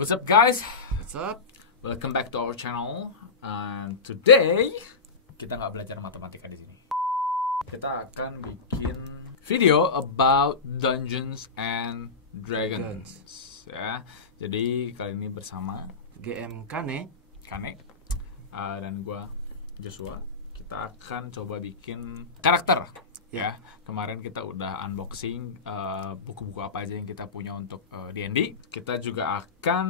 What's up guys? What's up? Welcome back to our channel. And today kita nggak belajar matematika di sini. Kita akan bikin video about Dungeons and Dragons. Ya. Jadi kali ini bersama GM Kane dan gua Joshua. Kita akan coba bikin karakter. Ya, kemarin kita udah unboxing buku-buku apa aja yang kita punya untuk D&D. Kita juga akan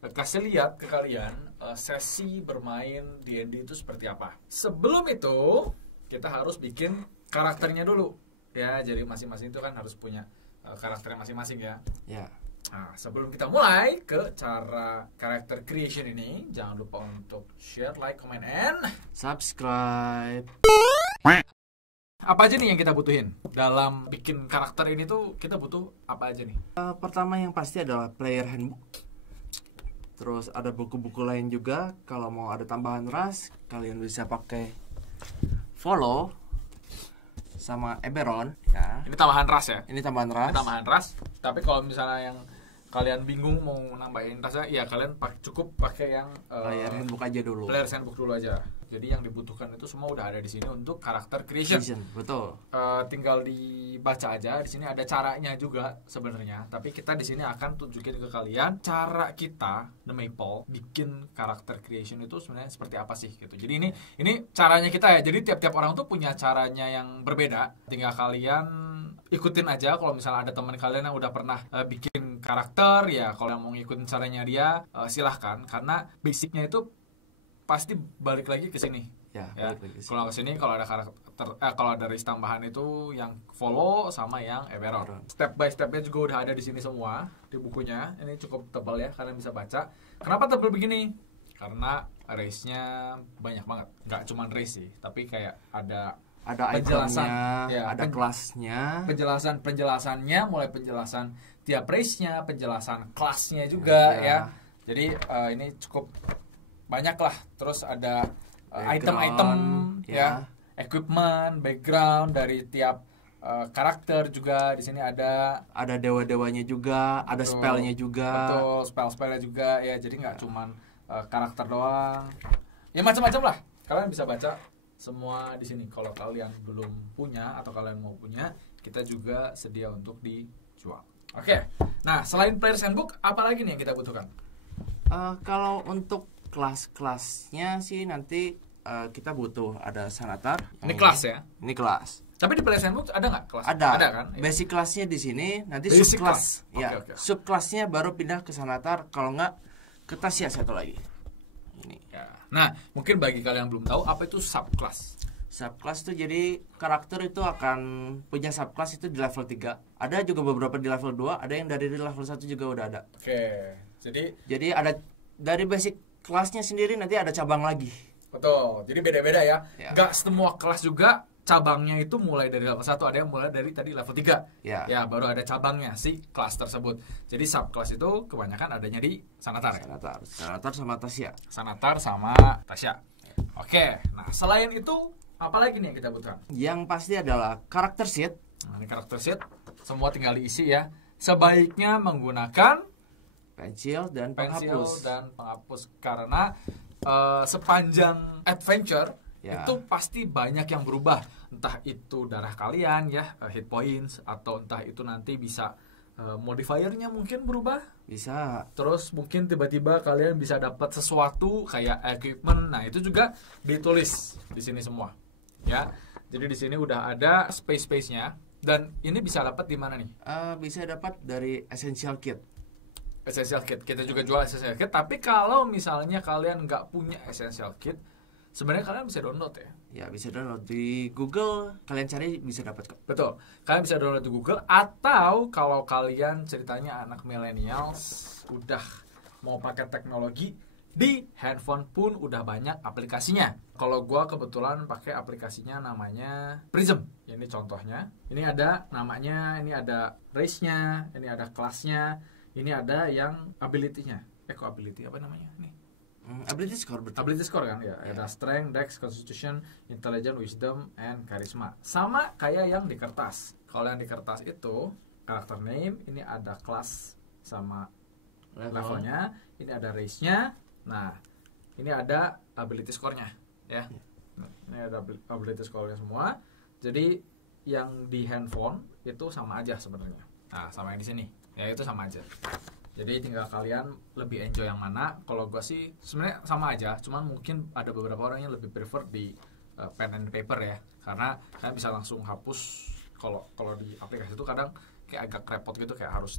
kasih lihat ke kalian sesi bermain D&D itu seperti apa. Sebelum itu, kita harus bikin karakternya dulu. Ya, jadi masing-masing itu kan harus punya karakternya masing-masing ya. Ya. Nah, sebelum kita mulai ke cara karakter creation ini, jangan lupa untuk share, like, comment, and Subscribe. apa aja nih yang kita butuhin dalam bikin karakter ini tuh, kita butuh apa aja nih? Pertama yang pasti adalah player handbook. Terus ada buku-buku lain juga. Kalau mau ada tambahan ras, kalian bisa pakai follow sama Eberron ya. Ini tambahan ras ya? Ini tambahan ras. Ini tambahan ras. Tapi kalau misalnya yang kalian bingung mau nambahin rasnya, ya kalian cukup pakai yang Player handbook aja dulu. Player handbook dulu aja. Jadi yang dibutuhkan itu semua udah ada di sini untuk karakter creation. Betul. Tinggal dibaca aja. Di sini ada caranya juga sebenarnya. Tapi kita di sini akan tunjukin ke kalian cara kita, The Maple, bikin karakter creation itu sebenarnya seperti apa sih gitu. Jadi ini caranya kita ya. Jadi tiap-tiap orang tuh punya caranya yang berbeda. Tinggal kalian ikutin aja. Kalau misalnya ada teman kalian yang udah pernah bikin karakter, ya kalau yang mau ngikutin caranya dia, silahkan. Karena basicnya itu pasti balik lagi ke sini. Ya. Kalau ke sini, kalau ada karakter, kalau ada list tambahan itu yang follow sama yang Eberron. Step by stepnya juga udah ada di sini semua di bukunya. Ini cukup tebal ya, kalian bisa baca. Kenapa tebal begini? Karena race-nya banyak banget. Nggak cuma race sih, tapi kayak ada penjelasan, ya, ada kelasnya, penjelasannya, mulai penjelasan tiap race-nya, penjelasan kelasnya juga ya. Jadi ini cukup banyak lah. Terus ada item-item ya, equipment, background dari tiap karakter juga di sini ada dewa-dewanya juga, ada spellnya juga. Betul, spell-spellnya juga ya. Jadi nggak cuman karakter doang. Ya macam-macam lah. Kalian bisa baca semua di sini. Kalau kalian belum punya atau kalian mau punya, kita juga sedia untuk dijual. Oke. Nah, selain Player's Handbook, apa lagi nih yang kita butuhkan? Kalau untuk kelas-kelasnya sih nanti kita butuh ada sanatar. Ini kelas ya? Ini kelas. Tapi di Player's Handbook ada nggak kelas? Ada kan? Basic kelasnya di sini. Nanti basic subkelas. Class. Ya. Okay. Subkelasnya baru pindah ke sanatar. Kalau nggak ke Tasya satu lagi. Ini. Ya. Nah, mungkin bagi kalian yang belum tahu apa itu subclass. Subclass tuh jadi karakter itu akan punya subclass itu di level 3. Ada juga beberapa di level 2, ada yang dari level 1 juga udah ada. Oke. Jadi ada dari basic kelasnya sendiri, nanti ada cabang lagi. Betul. Jadi beda-beda ya. Ya. Gak semua kelas juga cabangnya itu mulai dari level 1, ada yang mulai dari tadi level 3. Ya, baru ada cabangnya si kelas tersebut. Jadi subclass itu kebanyakan adanya di sanatar ya. Sanatar sama Tasya. Sanatar sama Tasya. Oke. Nah, selain itu apa lagi nih yang kita butuhkan? Yang pasti adalah karakter sheet. Nah, ini karakter sheet. Semua tinggal diisi ya. Sebaiknya menggunakan pensil dan penghapus karena sepanjang adventure itu pasti banyak yang berubah, entah itu darah kalian ya, hit points, atau entah itu nanti bisa modifiernya mungkin berubah, bisa. Terus mungkin tiba-tiba kalian bisa dapat sesuatu kayak equipment. Nah, itu juga ditulis di sini semua ya. Jadi di sini udah ada space-nya, dan ini bisa dapat di mana nih? Bisa dapat dari Essential Kit. Essential Kit, kita juga jual Essential Kit. Tapi kalau misalnya kalian nggak punya Essential Kit, sebenarnya kalian bisa download ya. Ya, bisa download di Google. Kalian cari bisa dapat kok. Betul. Kalian bisa download di Google, atau kalau kalian ceritanya anak millennials udah mau pakai teknologi, di handphone pun udah banyak aplikasinya. Kalau gua kebetulan pakai aplikasinya namanya Prism. Ini contohnya. Ini ada namanya, ini ada race-nya, ini ada kelasnya. Ini ada yang ability-nya. Kok ability apa namanya? Nih. Ability score, betul. Ability score kan ya. Ada strength, dex, constitution, intelligence, wisdom, and charisma. Sama kayak yang di kertas. Kalau yang di kertas itu karakter name, ini ada kelas sama levelnya, ini ada race-nya. Nah, ini ada ability score-nya ya. Nah, ini ada ability score-nya semua. Jadi yang di handphone itu sama aja sebenarnya. Nah, sama yang di sini. Ya itu sama aja. Jadi tinggal kalian lebih enjoy yang mana. Kalau gua sih sebenarnya sama aja, cuman mungkin ada beberapa orang yang lebih prefer di pen and paper ya. Karena kalian bisa langsung hapus. Kalau di aplikasi itu kadang kayak agak repot gitu, kayak harus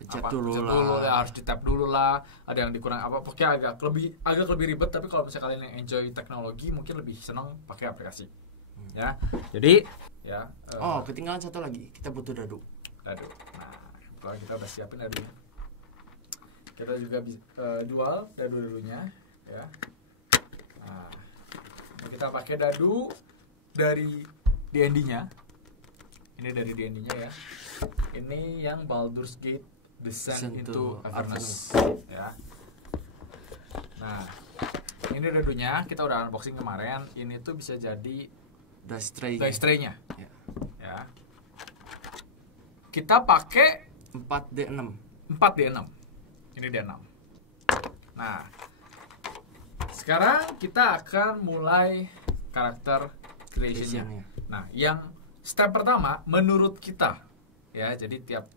pencet dulu ya, harus di tap dulu lah, ada yang dikurang apa, pokoknya agak lebih ribet. Tapi kalau misalnya kalian yang enjoy teknologi mungkin lebih senang pakai aplikasi ya. Jadi ya ketinggalan satu lagi, kita butuh dadu. Nah, kalau kita udah siapin dadu, kita juga jual dadu-dadunya ya. Nah, kita pakai dadu dari D&D-nya. Ini dari D&D-nya ya. Ini yang Baldur's Gate Descent into Avernus ya. Nah, ini dadunya kita udah unboxing kemarin. Ini tuh bisa jadi dice tray-nya ya. Ya. Kita pakai 4D6. Ini D6. Nah, sekarang kita akan mulai karakter creation-nya. Nah, yang step pertama menurut kita ya, jadi tiap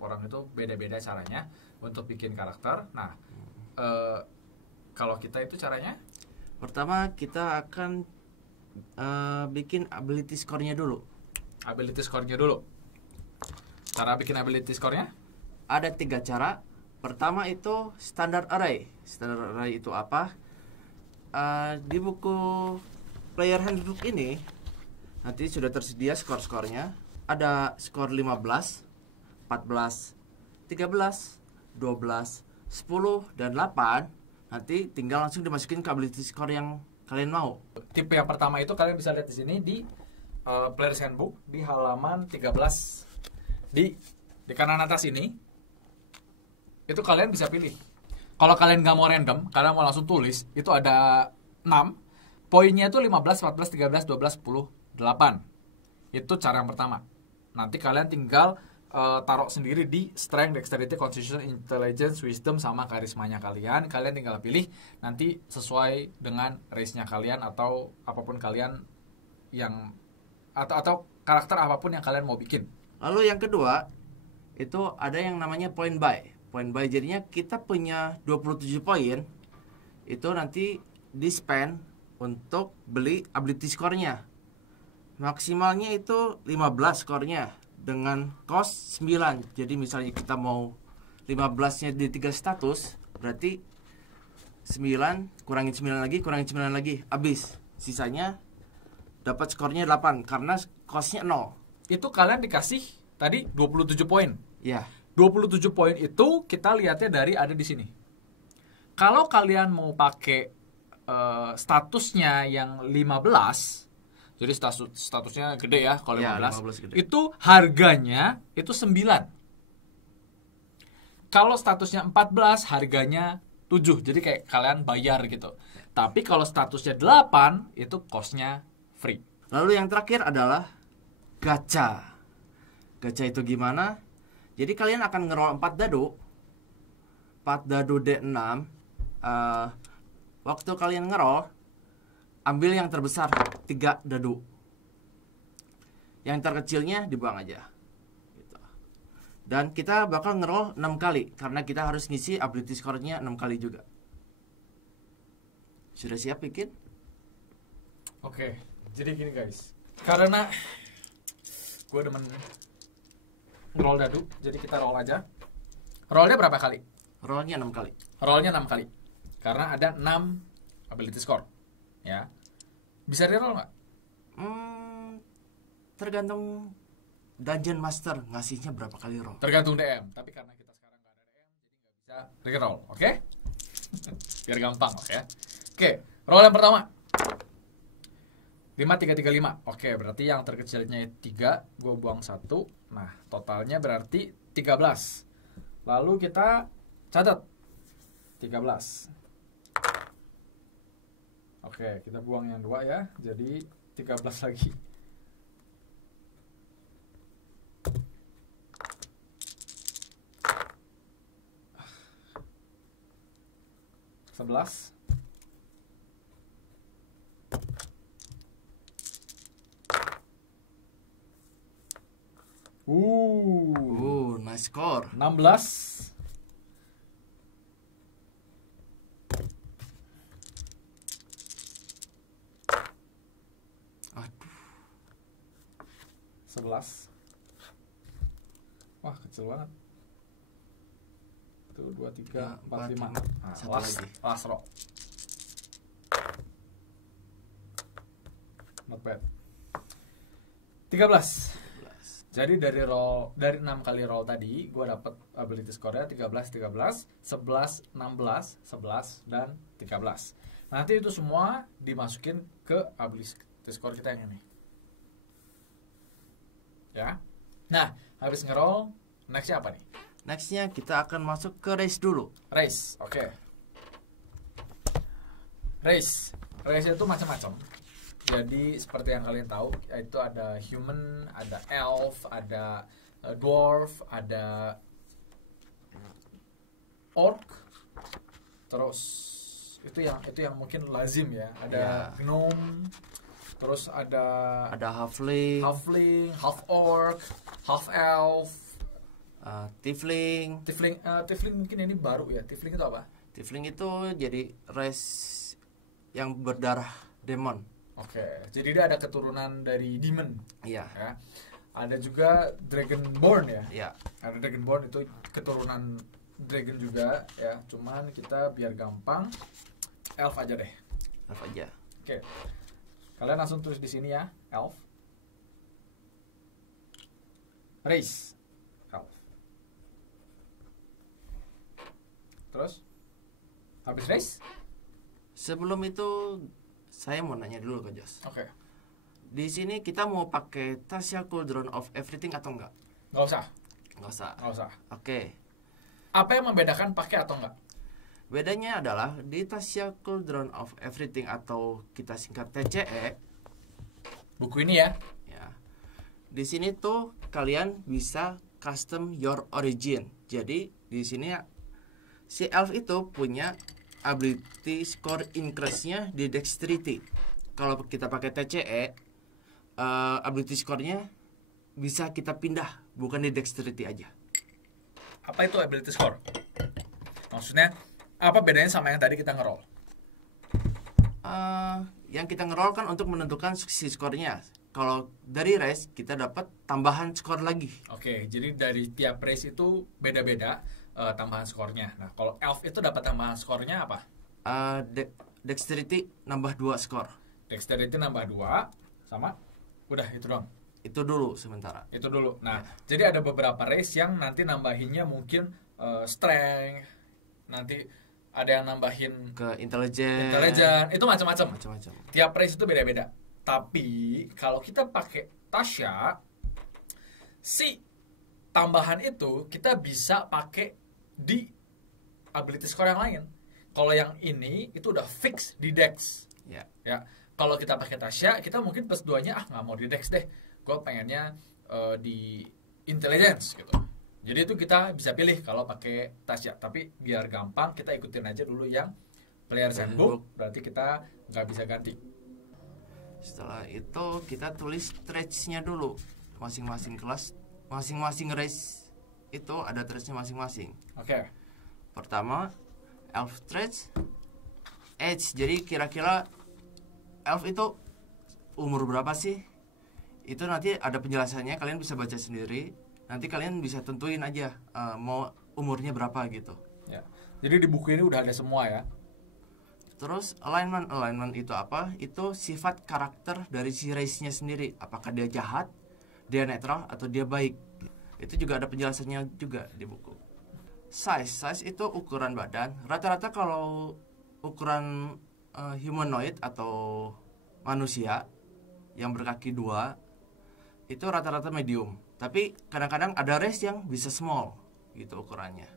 orang itu beda-beda caranya untuk bikin karakter. Nah, kalau kita itu caranya pertama kita akan bikin ability score-nya dulu. Cara bikin ability score-nya ada 3 cara. Pertama itu standard array. Standard array itu apa? Di buku player handbook ini nanti sudah tersedia skor-skornya. Ada skor 15, 14, 13, 12, 10, dan 8. Nanti tinggal langsung dimasukin ke ability score yang kalian mau. Tipe yang pertama itu kalian bisa lihat di sini di Player's Handbook di halaman 13. Di kanan atas ini itu kalian bisa pilih. Kalau kalian nggak mau random, kalian mau langsung tulis, itu ada 6. Poinnya itu 15, 14, 13, 12, 10, 8. Itu cara yang pertama. Nanti kalian tinggal taruh sendiri di strength, dexterity, constitution, intelligence, wisdom, sama karismanya kalian. Kalian tinggal pilih nanti sesuai dengan race-nya kalian atau apapun kalian yang atau karakter apapun yang kalian mau bikin. Lalu yang kedua itu ada yang namanya point buy. Point buy jadinya kita punya 27 poin. Itu nanti di spend untuk beli ability score-nya. Maksimalnya itu 15 skornya dengan cost 9. Jadi misalnya kita mau 15-nya di 3 status, berarti 9 kurangin 9 lagi, habis. Sisanya dapat skornya 8 karena cost-nya 0. Itu kalian dikasih tadi 27 poin. Ya. 27 poin itu kita lihatnya dari ada di sini. Kalau kalian mau pakai statusnya yang 15, jadi statusnya gede ya kalau 15 itu harganya itu 9. Kalau statusnya 14 harganya 7. Jadi kayak kalian bayar gitu. Tapi kalau statusnya 8 itu cost-nya free. Lalu yang terakhir adalah gacha. Gacha itu gimana? Jadi kalian akan ngeroll 4 dadu. 4 dadu D6. Waktu kalian ngeroll, ambil yang terbesar 3 dadu. Yang terkecilnya dibuang aja. Gitu. Dan kita bakal ngeroll 6 kali karena kita harus ngisi ability score-nya 6 kali juga. Sudah siap bikin? Oke, jadi gini guys. Karena gue demen roll dadu, jadi kita roll aja. Rollnya berapa kali? Rollnya 6 kali. Rollnya 6 kali. Karena ada 6 ability score. Ya. Bisa reroll nggak? Tergantung Dungeon Master ngasihnya berapa kali roll. Tergantung DM. Tapi karena kita sekarang nggak ada DM, jadi nggak bisa reroll. Oke? Biar gampang, oke? Oke, roll yang pertama. 5, 3, 3, 5. Oke, berarti yang terkecilnya 3, gue buang 1. Nah, totalnya berarti 13. Lalu kita catat 13. Oke, kita buang yang 2 ya. Jadi 13 lagi. 11. Nice score. 16. Aduh. 11. Wah, kecil banget. 1 2 3 4 5. Nah, Satu last, lagi. last roll. Not bad. 13. Jadi dari 6 kali roll tadi gue dapet ability score-nya 13, 11, 16, 11 dan 13. Nanti itu semua dimasukin ke ability score kita yang ini. Ya. Nah, habis ngeroll, nextnya apa nih? Nextnya kita akan masuk ke race dulu. Race, oke. Race itu macam-macam. Jadi seperti yang kalian tahu, yaitu ada human, ada elf, ada dwarf, ada orc. Terus itu yang mungkin lazim ya. Ada gnome. Terus ada halfling, half orc, half elf, tiefling. Tiefling mungkin ini baru ya. Tiefling itu apa? Tiefling itu jadi race yang berdarah demon. Oke, jadi dia ada keturunan dari demon. Iya. Ya. Ada juga dragonborn ya. Iya. Ada dragonborn itu keturunan dragon juga ya. Cuman kita biar gampang elf aja deh. Elf aja. Oke. Kalian langsung tulis di sini ya, elf. Race. Elf. Terus habis race? Sebelum itu saya mau nanya dulu ke Jos. Oke. Di sini kita mau pakai Tasya Cauldron of Everything atau enggak? Nggak usah. Nggak usah. Oke. Apa yang membedakan pakai atau enggak? Bedanya adalah di Tasya Cauldron of Everything atau kita singkat TCE. Buku ini ya. Ya. Di sini tuh kalian bisa custom your origin. Jadi di sini si elf itu punya ability score increase-nya di dexterity. Kalau kita pakai TCE, ability score-nya bisa kita pindah, bukan di dexterity aja. Apa itu ability score? Maksudnya apa bedanya sama yang tadi kita ngeroll? Yang kita ngeroll kan untuk menentukan si skornya. Kalau dari race kita dapat tambahan skor lagi. Oke, jadi dari tiap race itu beda-beda tambahan skornya. Nah, kalau elf itu dapat tambahan skornya apa? Dexterity nambah 2 skor. Dexterity nambah 2 sama udah itu doang. Itu dulu sementara. Itu dulu. Nah, jadi ada beberapa race yang nanti nambahinnya mungkin strength, nanti ada yang nambahin ke intelligence. Itu macam-macam. Tiap race itu beda-beda. Tapi kalau kita pakai Tasya, si tambahan itu kita bisa pakai di ability score yang lain. Kalau yang ini itu udah fix di Dex. Ya. Kalau kita pakai Tasya, kita mungkin plus 2-nya nggak mau di Dex deh. Gue pengennya di Intelligence gitu. Jadi itu kita bisa pilih kalau pakai Tasya. Tapi biar gampang kita ikutin aja dulu yang Player's Handbook. Berarti kita nggak bisa ganti. Setelah itu kita tulis traits-nya dulu. Masing-masing kelas, masing-masing race itu ada traits-nya masing-masing. Oke. Pertama, elf traits, age. Jadi kira-kira elf itu umur berapa sih? Itu nanti ada penjelasannya, kalian bisa baca sendiri. Nanti kalian bisa tentuin aja mau umurnya berapa gitu. Ya. Jadi di buku ini udah ada semua ya. Terus alignment itu apa? Itu sifat karakter dari si race-nya sendiri. Apakah dia jahat, dia netral, atau dia baik. Itu juga ada penjelasannya juga di buku. Size itu ukuran badan. Rata-rata kalau ukuran humanoid atau manusia yang berkaki 2 itu rata-rata medium. Tapi kadang-kadang ada race yang bisa small gitu ukurannya.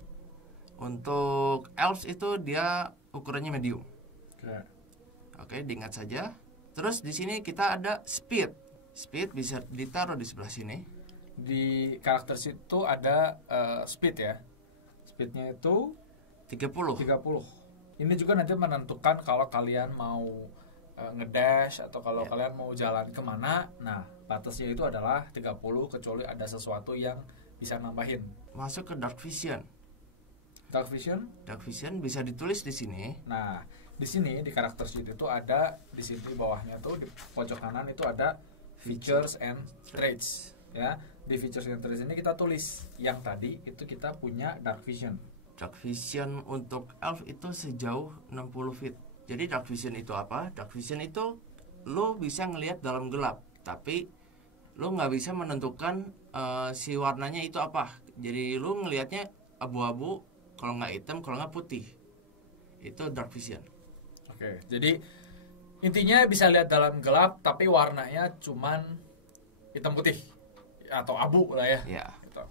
Untuk elves itu dia ukurannya medium. Oke, diingat saja. Terus di sini kita ada speed. Speed bisa ditaruh di sebelah sini. Di karakter situ ada speed ya. Speednya itu 30. Ini juga nanti menentukan kalau kalian mau ngedash atau kalau kalian mau jalan kemana. Nah, batasnya itu adalah 30 kecuali ada sesuatu yang bisa nambahin. Masuk ke dark vision. Dark vision. Dark vision bisa ditulis di sini. Nah, di sini di karakter sheet itu ada di sini bawahnya tuh di pojok kanan itu ada features and traits ya. Di features and traits ini kita tulis yang tadi itu kita punya dark vision. Dark vision untuk elf itu sejauh 60 feet. Jadi dark vision itu apa? Dark vision itu lo bisa ngelihat dalam gelap, tapi lo nggak bisa menentukan si warnanya itu apa. Jadi lo ngelihatnya abu-abu, kalau nggak hitam, kalau nggak putih. Itu dark vision. Oke, jadi intinya bisa lihat dalam gelap, tapi warnanya cuman hitam putih atau abu lah ya. Ya. Gitu.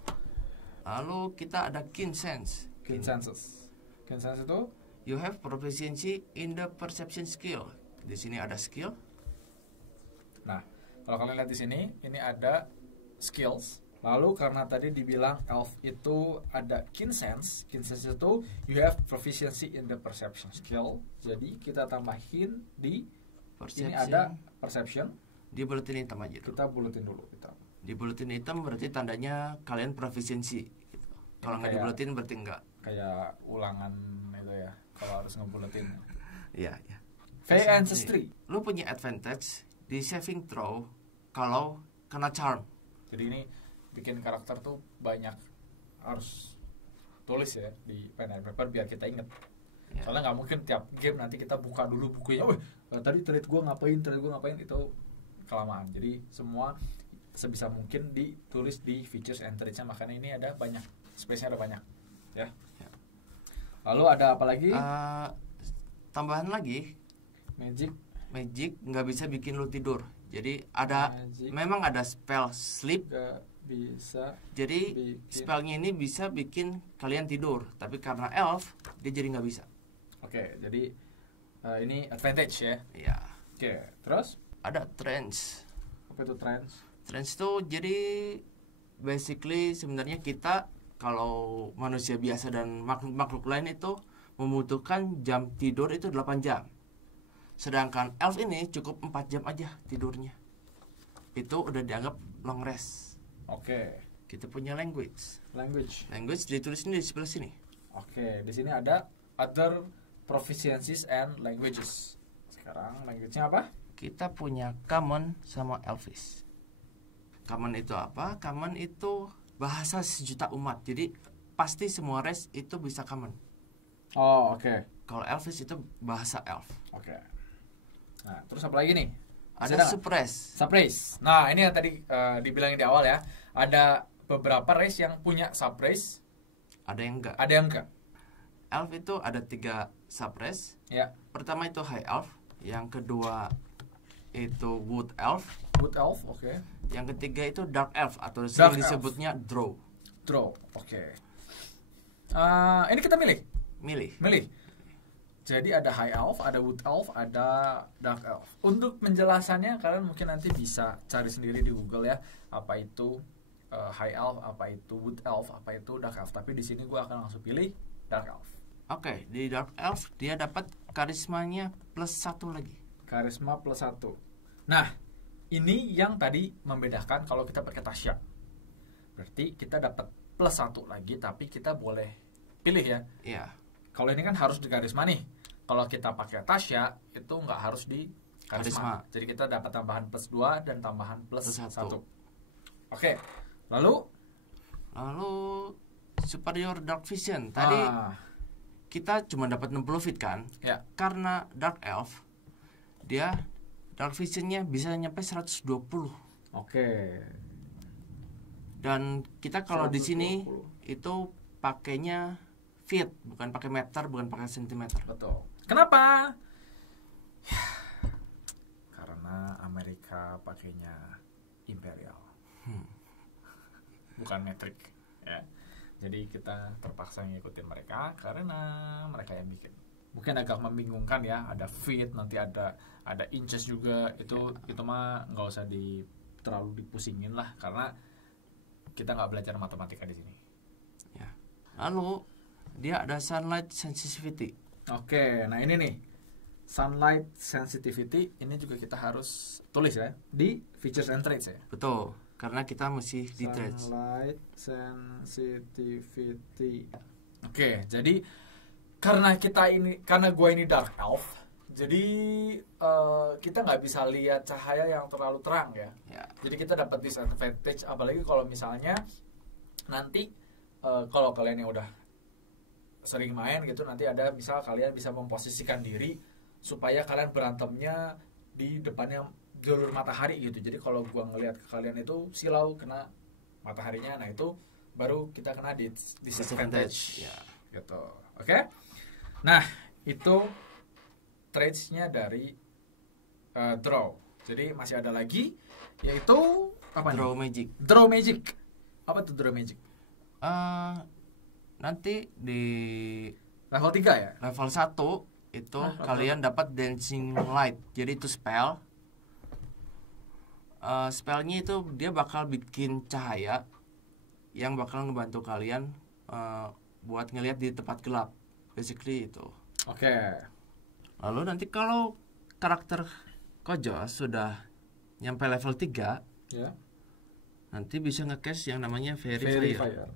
Lalu kita ada keen sense. Keen senses. Keen sense itu You have proficiency in the perception skill. Di sini ada skill. Nah, kalau kalian lihat di sini, ini ada skills. Lalu karena tadi dibilang elf itu ada keen sense itu you have proficiency in the perception skill. Jadi kita tambahin di Perception. ini ada perception. Di buletin hitam aja dulu. Kita buletin dulu kita. Di buletin hitam berarti tandanya kalian proficiency. Gitu. Kalau nggak di Kayak- buletin berarti enggak. Kayak ulangan itu ya. Kalau harus ngebuletin. Iya, iya. Fey Ancestry. Lu punya advantage di saving throw kalau kena charm. Jadi ini bikin karakter tuh banyak harus tulis ya di pen and paper biar kita inget. Ya. Soalnya nggak mungkin tiap game nanti kita buka dulu bukunya. Wih, tadi trade gue ngapain itu kelamaan. Jadi semua sebisa mungkin ditulis di features and traits-nya. Makanya ini ada banyak, space-nya ada banyak. Ya. Ya. Lalu ada apa lagi? Tambahan lagi, magic nggak bisa bikin lu tidur. Jadi ada Magic. memang ada spell sleep. Nggak bisa. Jadi Bikin. spellnya ini bisa bikin kalian tidur, tapi karena elf dia jadi nggak bisa. Oke, jadi ini advantage ya. Ya. Oke, terus Ada trance. apa itu trends? Trance itu jadi basically sebenarnya kita kalau manusia biasa dan makhluk lain itu membutuhkan jam tidur itu 8 jam. Sedangkan elf ini cukup 4 jam aja tidurnya. Itu udah dianggap long rest. Oke, Kita punya language. language. Language ditulisnya di sebelah sini. Oke, di sini ada other proficiencies and languages. Sekarang language-nya apa? Kita punya common sama elfish. Common itu apa? Common itu bahasa sejuta umat. Jadi pasti semua race itu bisa common. Oh, oke. Kalau elfish itu bahasa elf. Oke. Nah, terus apa lagi nih? Masih Ada nggak? suppress. Subrace. Nah, ini yang tadi dibilangin di awal ya. Ada beberapa race yang punya subrace, Ada yang enggak. ada yang enggak. Elf itu ada 3 suppress. Ya, Pertama itu high elf. Yang kedua itu wood elf. wood elf, oke. Yang ketiga itu dark elf atau Dark sering elf. disebutnya drow. Draw, oke. Ini kita Milih. milih. Jadi ada high elf, ada wood elf, ada dark elf. Untuk penjelasannya kalian mungkin nanti bisa cari sendiri di Google ya, apa itu high elf, apa itu wood elf, apa itu dark elf. Tapi di sini gue akan langsung pilih dark elf. Oke, di dark elf dia dapat karismanya plus 1 lagi. Karisma plus 1. Nah, ini yang tadi membedakan kalau kita pakai Tasya. Berarti kita dapat plus 1 lagi, tapi kita boleh pilih ya. Iya. Kalau ini kan harus di karisma nih. Kalau kita pakai Tasya itu nggak harus di karisma. Karisma. Jadi kita dapat tambahan plus 2 dan tambahan plus Plus 1. satu. Oke. Lalu Lalu superior dark vision. Tadi kita cuma dapat 60 feet kan? ya. Karena dark elf dia dark visionnya bisa nyampe 120. Oke. Dan kita kalau di sini 120. itu pakainya feet, bukan pakai meter, bukan pakai sentimeter. Betul. Kenapa? Karena Amerika pakainya imperial. Bukan metrik ya. Jadi kita terpaksa ngikutin mereka karena mereka yang bikin. Mungkin agak membingungkan ya, ada feet, nanti ada inches juga. Itu mah nggak usah terlalu dipusingin lah karena kita nggak belajar matematika di sini. Ya. Lalu dia ada sunlight sensitivity. Oke, nah ini nih sunlight sensitivity ini juga kita harus tulis ya di features and traits ya. Betul, karena kita mesti di traits. Sunlight sensitivity. Oke, jadi karena gue ini dark elf, jadi kita nggak bisa lihat cahaya yang terlalu terang ya. Ya. Jadi kita dapat disadvantage, apalagi kalau misalnya nanti kalau kalian yang udah sering main gitu, nanti ada misal kalian bisa memposisikan diri supaya kalian berantemnya di depannya jalur matahari gitu. Jadi kalau gua ngelihat ke kalian itu silau kena mataharinya, nah itu baru kita kena disadvantage Ya. gitu. Oke. Nah, itu traits-nya dari draw. Jadi masih ada lagi yaitu apa nih? Draw magic. Draw magic. Apa tuh draw magic? Nanti di Level 3 ya? level 1 itu kalian dapat dancing light. Jadi itu spell. Spellnya itu dia bakal bikin cahaya yang bakal ngebantu kalian buat ngelihat di tempat gelap. Basically itu. Oke. Lalu nanti kalau karakter Kojo sudah nyampe level 3, Ya. nanti bisa nge-cast yang namanya Verifier. Verifier.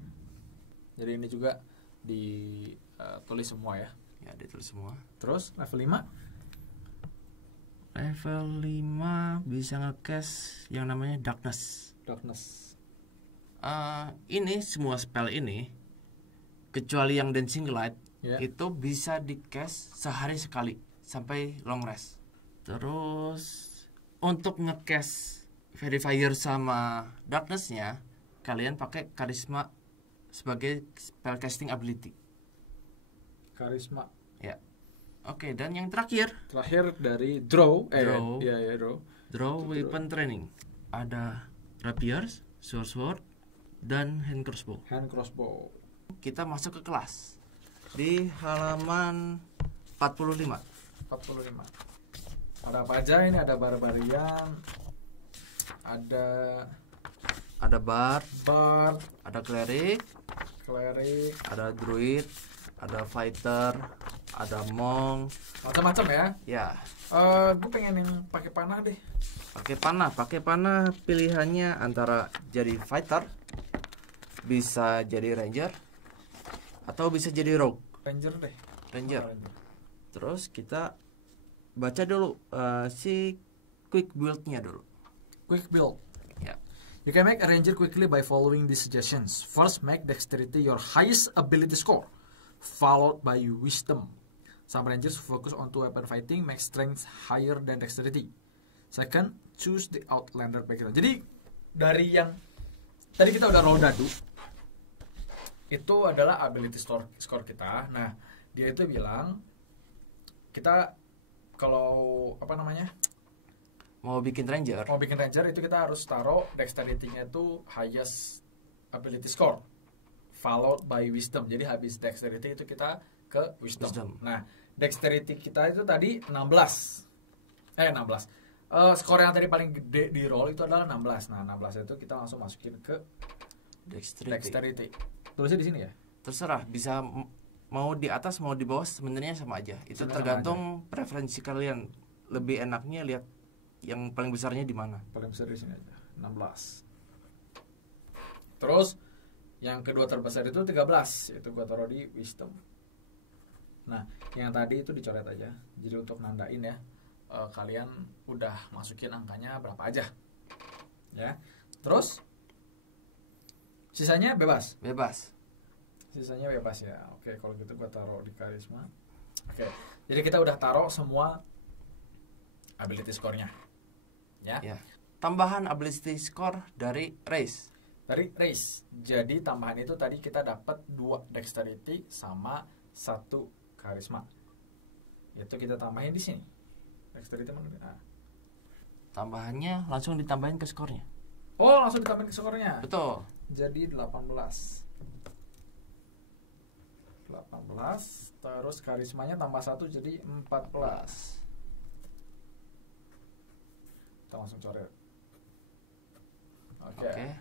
Jadi ini juga ditulis semua ya. Ya, ditulis semua. Terus level 5 Level 5 bisa nge-cast yang namanya Darkness. darkness. Ini semua spell ini kecuali yang Dancing Light Ya. itu bisa di-cast sehari sekali sampai long rest. Terus untuk nge-cast Verifier sama Darkness-nya kalian pakai Charisma sebagai spell casting ability. Karisma. Ya. Oke, dan yang terakhir Terakhir dari draw. Draw. Ya, draw. Draw Weapon Training. Ada Rapiers, Sword, dan Hand Crossbow. Hand crossbow. Kita masuk ke kelas di halaman 45. 45. Ada apa aja ini? Ada barbarian, ada Bard, bard, ada Cleric, cleric, ada Druid, ada Fighter, ada Monk. macam-macam ya. Ya, Gue pengen yang pakai panah deh. pakai panah pilihannya antara jadi Fighter, bisa jadi Ranger, atau bisa jadi Rogue. Ranger deh. Ranger. Terus kita baca dulu si quick build-nya dulu. Quick build. Ya. You can make a ranger quickly by following these suggestions. First, make dexterity your highest ability score, followed by wisdom. Some rangers focus on two weapon fighting, make strength higher than dexterity. Second, choose the outlander pack. Jadi dari yang tadi kita udah roll dadu, itu adalah ability score kita. Nah, dia itu bilang kita kalau apa namanya? Mau bikin Ranger, Mau bikin ranger itu kita harus taruh dexterity-nya itu highest ability score followed by wisdom. Jadi habis dexterity itu kita ke wisdom. Nah, dexterity kita itu tadi 16. Skor yang tadi paling gede di roll itu adalah 16. Nah, 16 itu kita langsung masukin ke dexterity. Tulisnya di sini ya. Terserah, bisa mau di atas mau di bawah sebenarnya sama aja. Itu Sebenarnya tergantung preferensi kalian. Lebih enaknya lihat yang paling besarnya di mana. Paling besar di sini aja, 16. Terus yang kedua terbesar itu 13, itu gua taruh di wisdom. Nah, yang tadi itu dicoret aja. Jadi untuk nandain ya, kalian udah masukin angkanya berapa aja. Ya. Terus sisanya bebas. Sisanya bebas ya. Oke, kalau gitu gua taruh di karisma. Oke. Jadi kita udah taruh semua ability score-nya. Ya. Tambahan ability score dari race. Dari race. Jadi tambahan itu tadi kita dapat 2 dexterity sama 1 karisma. Itu kita tambahin di sini. Dexterity mana? Nah. Tambahannya langsung ditambahin ke skornya. Oh, langsung ditambahin ke skornya. Betul. Jadi 18. Terus karismanya tambah 1 jadi 14. Kita langsung coret. Oke.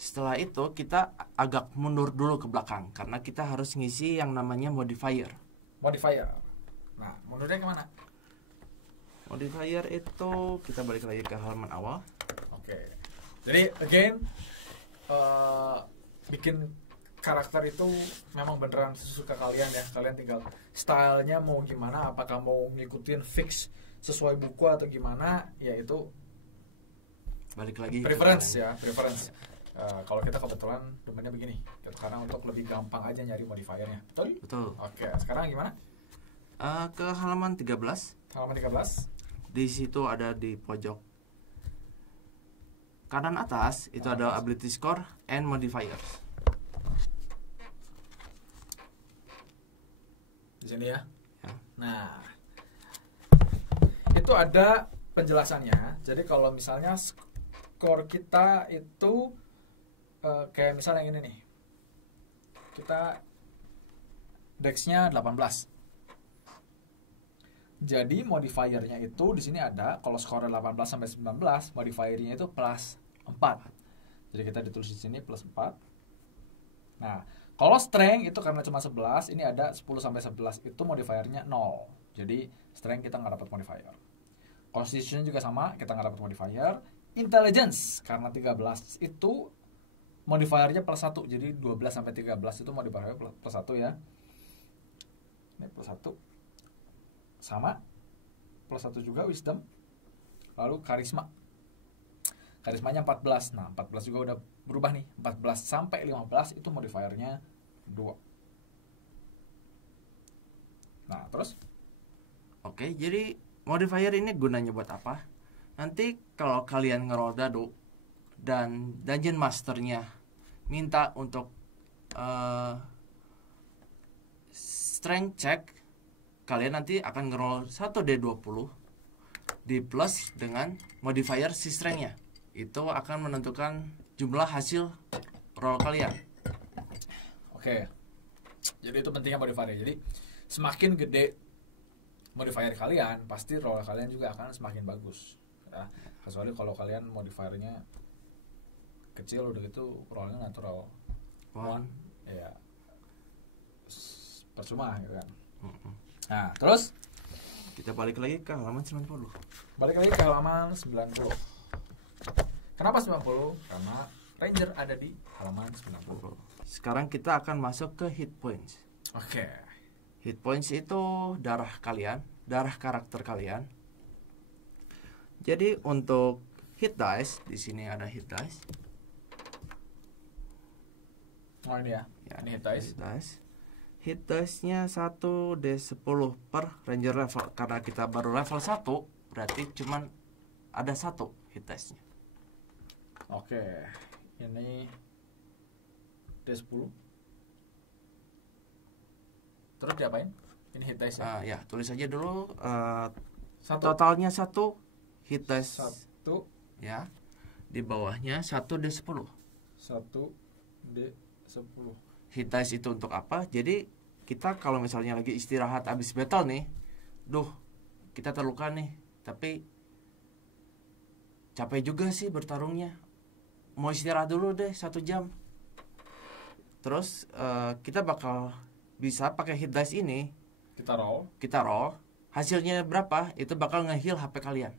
Setelah itu kita agak mundur dulu ke belakang karena kita harus ngisi yang namanya modifier. Nah, mundurnya kemana? Modifier itu kita balik lagi ke halaman awal. Oke. Jadi again, bikin karakter itu memang beneran sesuka kalian ya. Kalian tinggal stylenya mau gimana, apakah mau ngikutin fix sesuai buku atau gimana, ya itu Balik lagi preference ya, preference. Kalau kita kebetulan demennya begini, gitu, karena untuk lebih gampang aja nyari modifiernya. Betul? Betul. Oke, sekarang gimana? Ke halaman 13. Halaman 13. Di situ ada di pojok kanan atas itu ada ability score and modifiers. Di sini ya. Ya. Nah, itu ada penjelasannya. Jadi kalau misalnya skor kita itu kayak misalnya yang ini nih, kita dex-nya 18. Jadi modifiernya itu di sini ada, kalau skornya 18 sampai 19, modifiernya itu plus 4. Jadi kita ditulis di sini plus 4. Nah, kalau strength itu karena cuma 11, ini ada 10 sampai 11 itu modifiernya 0. Jadi strength kita nggak dapat modifier. Constitution juga sama, kita nggak dapat modifier. Intelligence karena 13 itu modifiernya plus 1. Jadi 12 sampai 13 itu modifier plus 1 ya. Ini plus 1. Sama. Plus 1 juga wisdom. Lalu karisma. Karismanya 14. Nah, 14 juga udah berubah nih. 14 sampai 15 itu modifiernya 2. Nah, terus? Oke, jadi modifier ini gunanya buat apa? Nanti kalau kalian ngeroll dadu dan dungeon masternya minta untuk strength check, kalian nanti akan ngeroll 1d20 di plus dengan modifier si strength-nya. Itu akan menentukan jumlah hasil roll kalian. Oke. Jadi itu pentingnya modifier. Jadi semakin gede modifier kalian, pasti roll kalian juga akan semakin bagus. Ya, kecuali kalau kalian modifiernya kecil udah gitu rollnya natural 1, ya percuma gitu kan. Nah, terus kita balik lagi ke halaman 90. Balik lagi ke halaman 90. Kenapa 90? Karena Ranger ada di halaman 90. Sekarang kita akan masuk ke hit points. Oke. Hit points itu darah kalian, darah karakter kalian. Jadi untuk hit dice, di sini ada hit dice. Oh ini ya. Ini hit dice. Hit dice-nya 1d10 per ranger level. Karena kita baru level 1, berarti cuman ada 1 hit dice-nya. Oke. Ini D10. Terus diapain? Ini hit dice ya? Ya, tulis aja dulu Satu. totalnya 1 hit dice. 1. Ya. Di bawahnya 1d10. 1D10. Hit dice itu untuk apa? Jadi kita kalau misalnya lagi istirahat abis battle nih, kita terluka nih, tapi capek juga sih bertarungnya, mau istirahat dulu deh 1 jam. Terus kita bakal bisa pakai hit dice ini, Kita roll. hasilnya berapa itu bakal nge-heal HP kalian.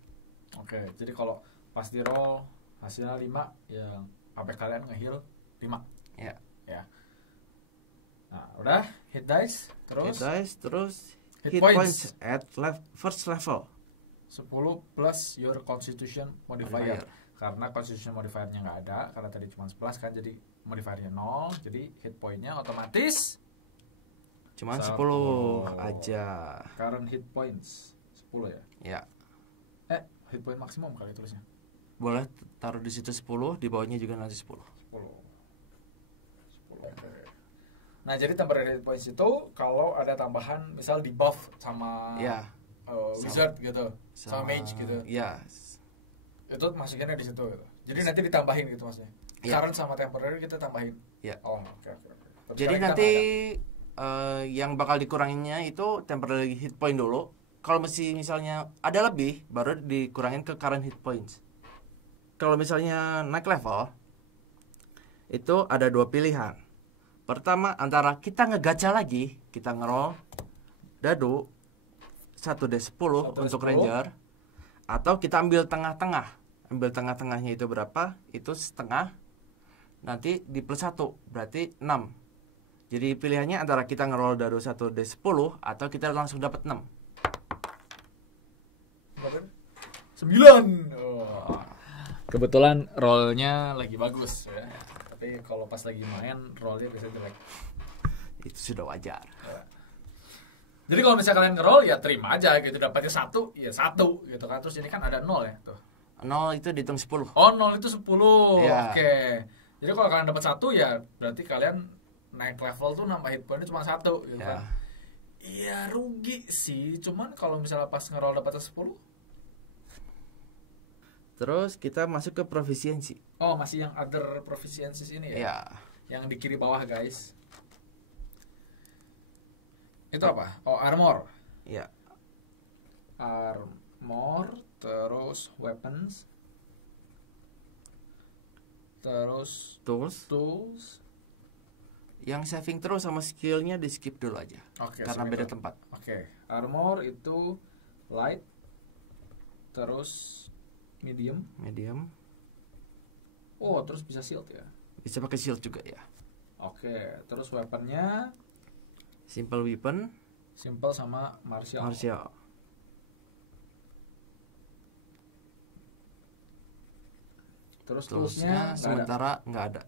Oke, jadi kalau pas di roll hasilnya 5, yang HP kalian nge-heal 5. Ya. Ya. Nah, udah hit dice, Hit dice, terus Hit hit points. points at first level. 10 plus your constitution modifier. Karena constitution modifiernya nggak ada, karena tadi cuma 11 kan, jadi modifiernya 0, jadi hit pointnya otomatis Cuman 10 aja. current hit points 10 ya. Ya. Hit point maksimum kali tulisnya. Boleh taruh di situ 10, di bawahnya juga nanti 10. 10. Oke. Nah, jadi temporary hit points itu kalau ada tambahan misal di buff sama wizard gitu, sama mage gitu. Ya. Itu masukinnya di situ gitu. Jadi nanti ditambahin gitu maksudnya. Ya. Current sama temporary kita tambahin. Ya. Oh, oke. Tapi Jadi sekarang kita nanti nggak yang bakal dikuranginnya itu temporary hit point dulu. Kalau misalnya ada lebih, baru dikurangin ke current hit points. Kalau misalnya naik level, itu ada 2 pilihan. Pertama, antara kita ngegacha lagi, kita ngeroll dadu, 1d10 1d10. untuk ranger, atau kita ambil tengah-tengah. Ambil tengah-tengahnya itu berapa? Itu setengah. Nanti di plus 1 berarti 6. Jadi pilihannya antara kita ngeroll dadu 1d10 atau kita langsung dapat 6. 9. Oh. Kebetulan rollnya lagi bagus ya. Tapi kalau pas lagi main rollnya bisa jelek. Itu sudah wajar. Jadi kalau misalnya kalian ngeroll ya terima aja gitu, dapatnya 1 ya 1 gitu kan. Terus ini kan ada 0 ya tuh. 0 itu dihitung 10. Oh 0 itu 10. Ya. Oke. Jadi kalau kalian dapat 1 ya berarti kalian naik level tuh nambah hit point-nya cuma 1 gitu Ya. kan. Iya rugi sih. Cuman kalau misalnya pas ngeroll dapatnya 10. Terus kita masuk ke proficiency. Oh masih yang other proficiencies ini ya. Ya. Yang di kiri bawah guys. Itu apa? Oh armor. Ya. Armor, terus weapons, terus Tools. Yang saving throw sama skillnya di skip dulu aja. Oke, karena saving beda throw. tempat. Oke, armor itu light, terus medium. Oh, terus bisa shield ya. Bisa pakai shield juga ya. Oke, terus weaponnya Simple weapon, simple sama martial. Terus toolsnya Toolsnya sementara nggak ada.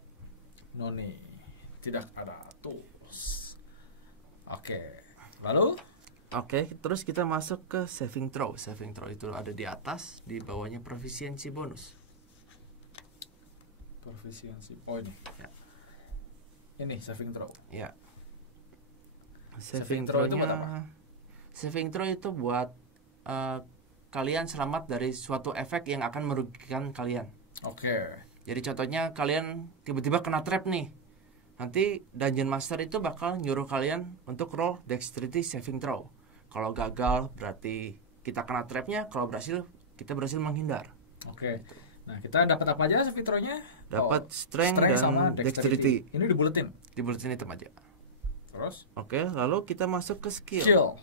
Noni, tidak ada tools. Oke, lalu Oke, terus kita masuk ke saving throw. Saving throw itu ada di atas, di bawahnya proficiency bonus. proficiency. Oh ini. Ya. Ini saving throw. Ya. Saving throw itu buat apa? Saving throw itu buat kalian selamat dari suatu efek yang akan merugikan kalian. Oke. Jadi contohnya kalian tiba-tiba kena trap nih. Nanti Dungeon Master itu bakal nyuruh kalian untuk roll dexterity saving throw. Kalau gagal berarti kita kena trapnya, kalau berhasil kita berhasil menghindar. Oke. Nah, kita dapat apa aja saving throw-nya? Dapat strength dan sama dexterity. Ini dibuletin. Di bulletin hitam aja. Terus Oke, lalu kita masuk ke skill.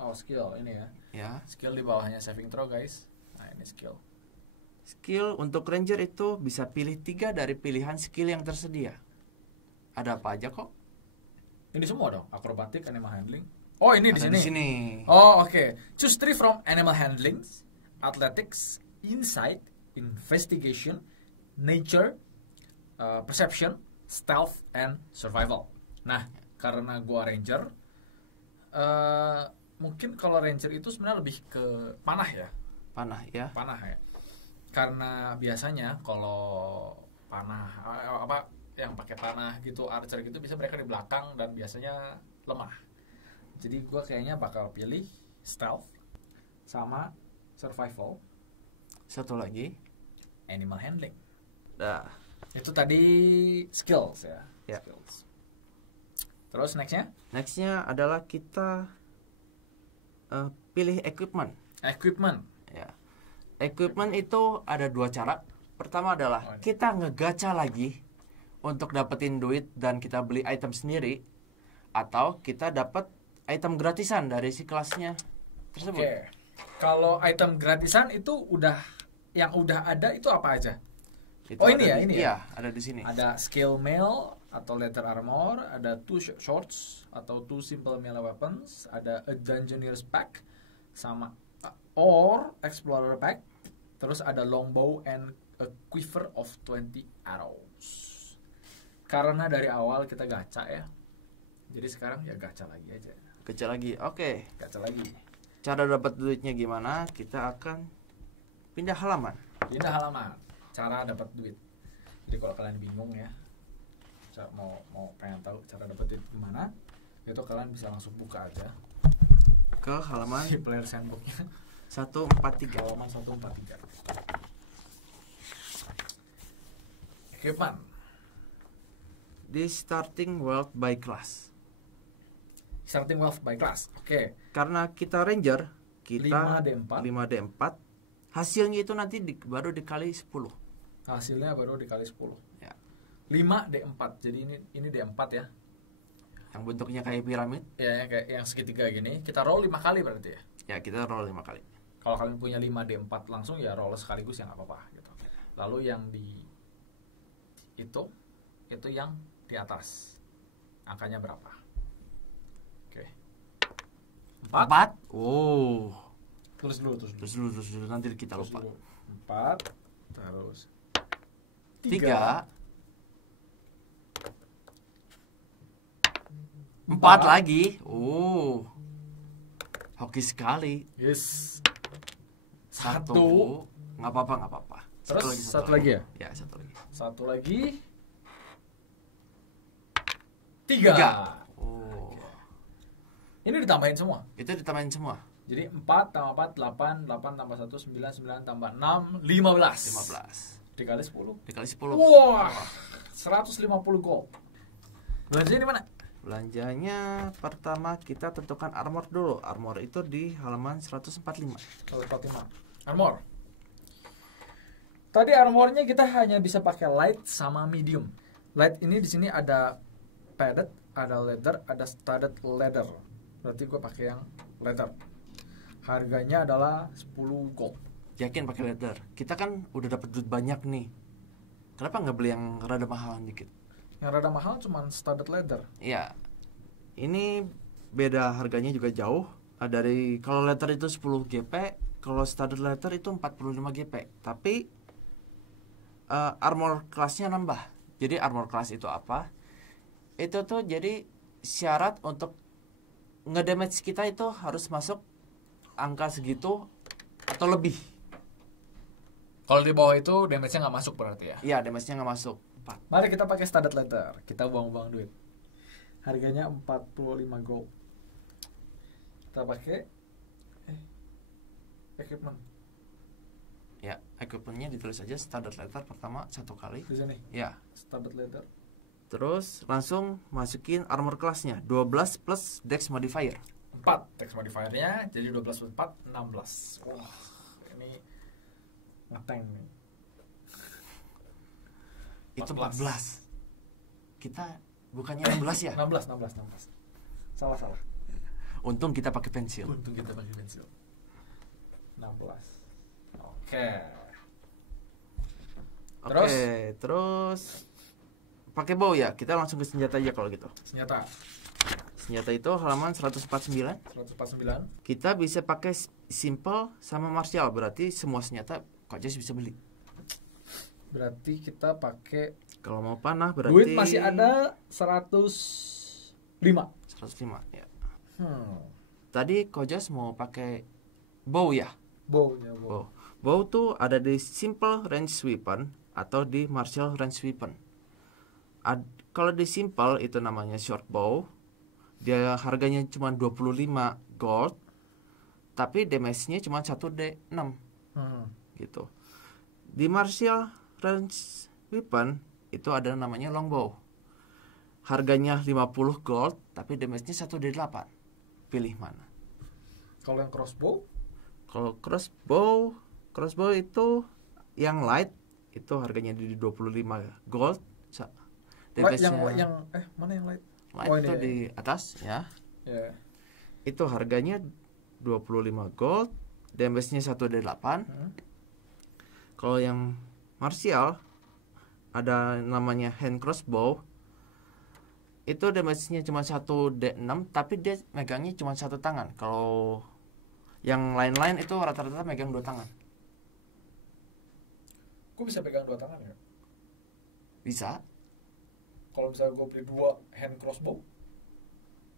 Oh, skill ini ya. Ya. Skill di bawahnya saving throw, guys. Nah, ini skill. Skill untuk ranger itu bisa pilih 3 dari pilihan skill yang tersedia. Ada apa aja kok? Ini semua dong, akrobatik, animal handling. Oh, ini Ada di di sini. sini. Oh, oke. Choose 3 from animal handling, athletics, insight, investigation, nature, perception, stealth, and survival. Nah, karena gua ranger, mungkin kalau ranger itu sebenarnya lebih ke panah ya. Panah ya. Panah ya. Karena biasanya kalau panah apa yang pakai panah gitu, archer gitu, bisa mereka di belakang dan biasanya lemah. Jadi gue kayaknya bakal pilih stealth sama survival. Satu lagi. Animal handling. Dah. Itu tadi skills ya. Ya. Skills. Terus nextnya? Nextnya adalah kita pilih equipment. Equipment. Ya. Equipment itu ada 2 cara. Pertama adalah kita ngegacha lagi untuk dapetin duit dan kita beli item sendiri, atau kita dapat item gratisan dari si kelasnya tersebut. Oke. Kalau item gratisan itu yang udah ada itu apa aja? Itu ini ada ya. Iya, ada di sini. Ada skill mail atau letter armor, ada 2 shorts atau 2 simple melee weapons, ada a dungeoneer's pack sama or explorer pack, terus ada longbow and a quiver of 20 arrows. Karena dari awal kita gacha ya, jadi sekarang ya gacha lagi aja. Gacha lagi. Oke. Gacha lagi. Cara dapat duitnya gimana? Kita akan pindah halaman. Pindah halaman. Cara dapat duit. Jadi kalau kalian bingung ya, mau pengen tahu cara dapat duit gimana, itu kalian bisa langsung buka aja Ke halaman si player sandbox-nya. 143. Halaman 143. Equipment. Di starting wealth by class. Starting wealth by class. Oke. Karena kita ranger, kita 5D4. 5D4. Hasilnya itu nanti baru dikali 10. Hasilnya baru dikali 10. Ya. 5D4. Jadi ini D4 ya. Yang bentuknya kayak piramid. Ya, yang kayak yang segitiga gini. Kita roll 5 kali berarti ya. Ya, kita roll 5 kali. Kalau kalian punya 5D4 langsung ya roll sekaligus ya nggak apa-apa gitu. Lalu yang di itu yang di atas angkanya berapa? Oke. 4. 4. Oh. Tulis dulu. Terus dulu nanti kita lupa. 4 terus 3. 4 lagi. Oh. Hoki sekali. Yes. 1. 1. Nggak apa-apa. Terus satu lagi ya? Ya, satu lagi. Satu lagi. 3. Oh. Ini ditambahin semua. Itu ditambahin semua. Jadi 4 tambah 4 8, 8 tambah 1 9, 9 tambah 6 15. 15. Dikali 10. Dikali 10. Wah. 150 gold. Belanjanya di mana? Belanjanya pertama kita tentukan armor dulu. Armor itu di halaman 145. 145. Armor. Tadi armornya kita hanya bisa pakai light sama medium. Light ini di sini ada padded, ada leather, ada studded leather. Berarti gue pakai yang leather. Harganya adalah 10 gold. Yakin pakai leather. Kita kan udah dapat duit banyak nih. Kenapa nggak beli yang rada mahalan dikit? Yang rada mahal cuman studded leather. Iya. Ini beda harganya juga jauh. Dari kalau leather itu 10 GP, kalau studded leather itu 45 GP. Tapi armor kelasnya nambah. Jadi armor kelas itu apa? Itu tuh jadi syarat untuk ngedamage kita itu harus masuk angka segitu atau lebih. Kalau di bawah itu damage-nya nggak masuk berarti ya? Iya, damage-nya nggak masuk. 4. Mari kita pakai studded leather. Kita buang-buang duit. Harganya 45 gold. Kita pakai equipment. Ya, equipment-nya ditulis aja studded leather pertama 1 kali. Di sini. Ya. Studded leather. Terus langsung masukin armor kelasnya 12 plus dex modifier. 4 dex modifiernya, jadi 12 plus 4 16. Wah, ini ngeteng nih. Itu 14. Kita bukannya 16 ya? 16. Salah. Untung kita pakai pensil. Untung kita pakai pensil. 16. Oke. Terus pakai bow ya. Kita langsung ke senjata aja kalau gitu. Senjata itu halaman 149. Kita bisa pakai simple sama martial. Berarti semua senjata kok aja bisa beli. Berarti kita pakai, kalau mau panah berarti duit masih ada 105 ya. Tadi Kojas mau pakai bow ya? Bow. Bow tuh ada di simple range weapon atau di martial range weapon. Kalau di simple itu namanya short bow. Dia harganya cuma 25 gold. Tapi damage-nya cuma 1d6. Gitu. Di martial range weapon itu ada namanya longbow. Harganya 50 gold tapi damage-nya 1d8. Pilih mana? Kalau yang crossbow? Kalau crossbow itu yang light itu harganya di 25 gold. Yang mana yang light? Light itu di atas ya. Yeah. Itu harganya 25 gold, damage-nya 1d8. Kalau yang martial ada namanya hand crossbow. Itu damage-nya cuma 1d6 tapi dia megangnya cuma 1 tangan. Kalau yang lain-lain itu rata-rata megang 2 tangan. Gue bisa pegang 2 tangan ya? Bisa. Kalau misalnya gue beli 2 hand crossbow,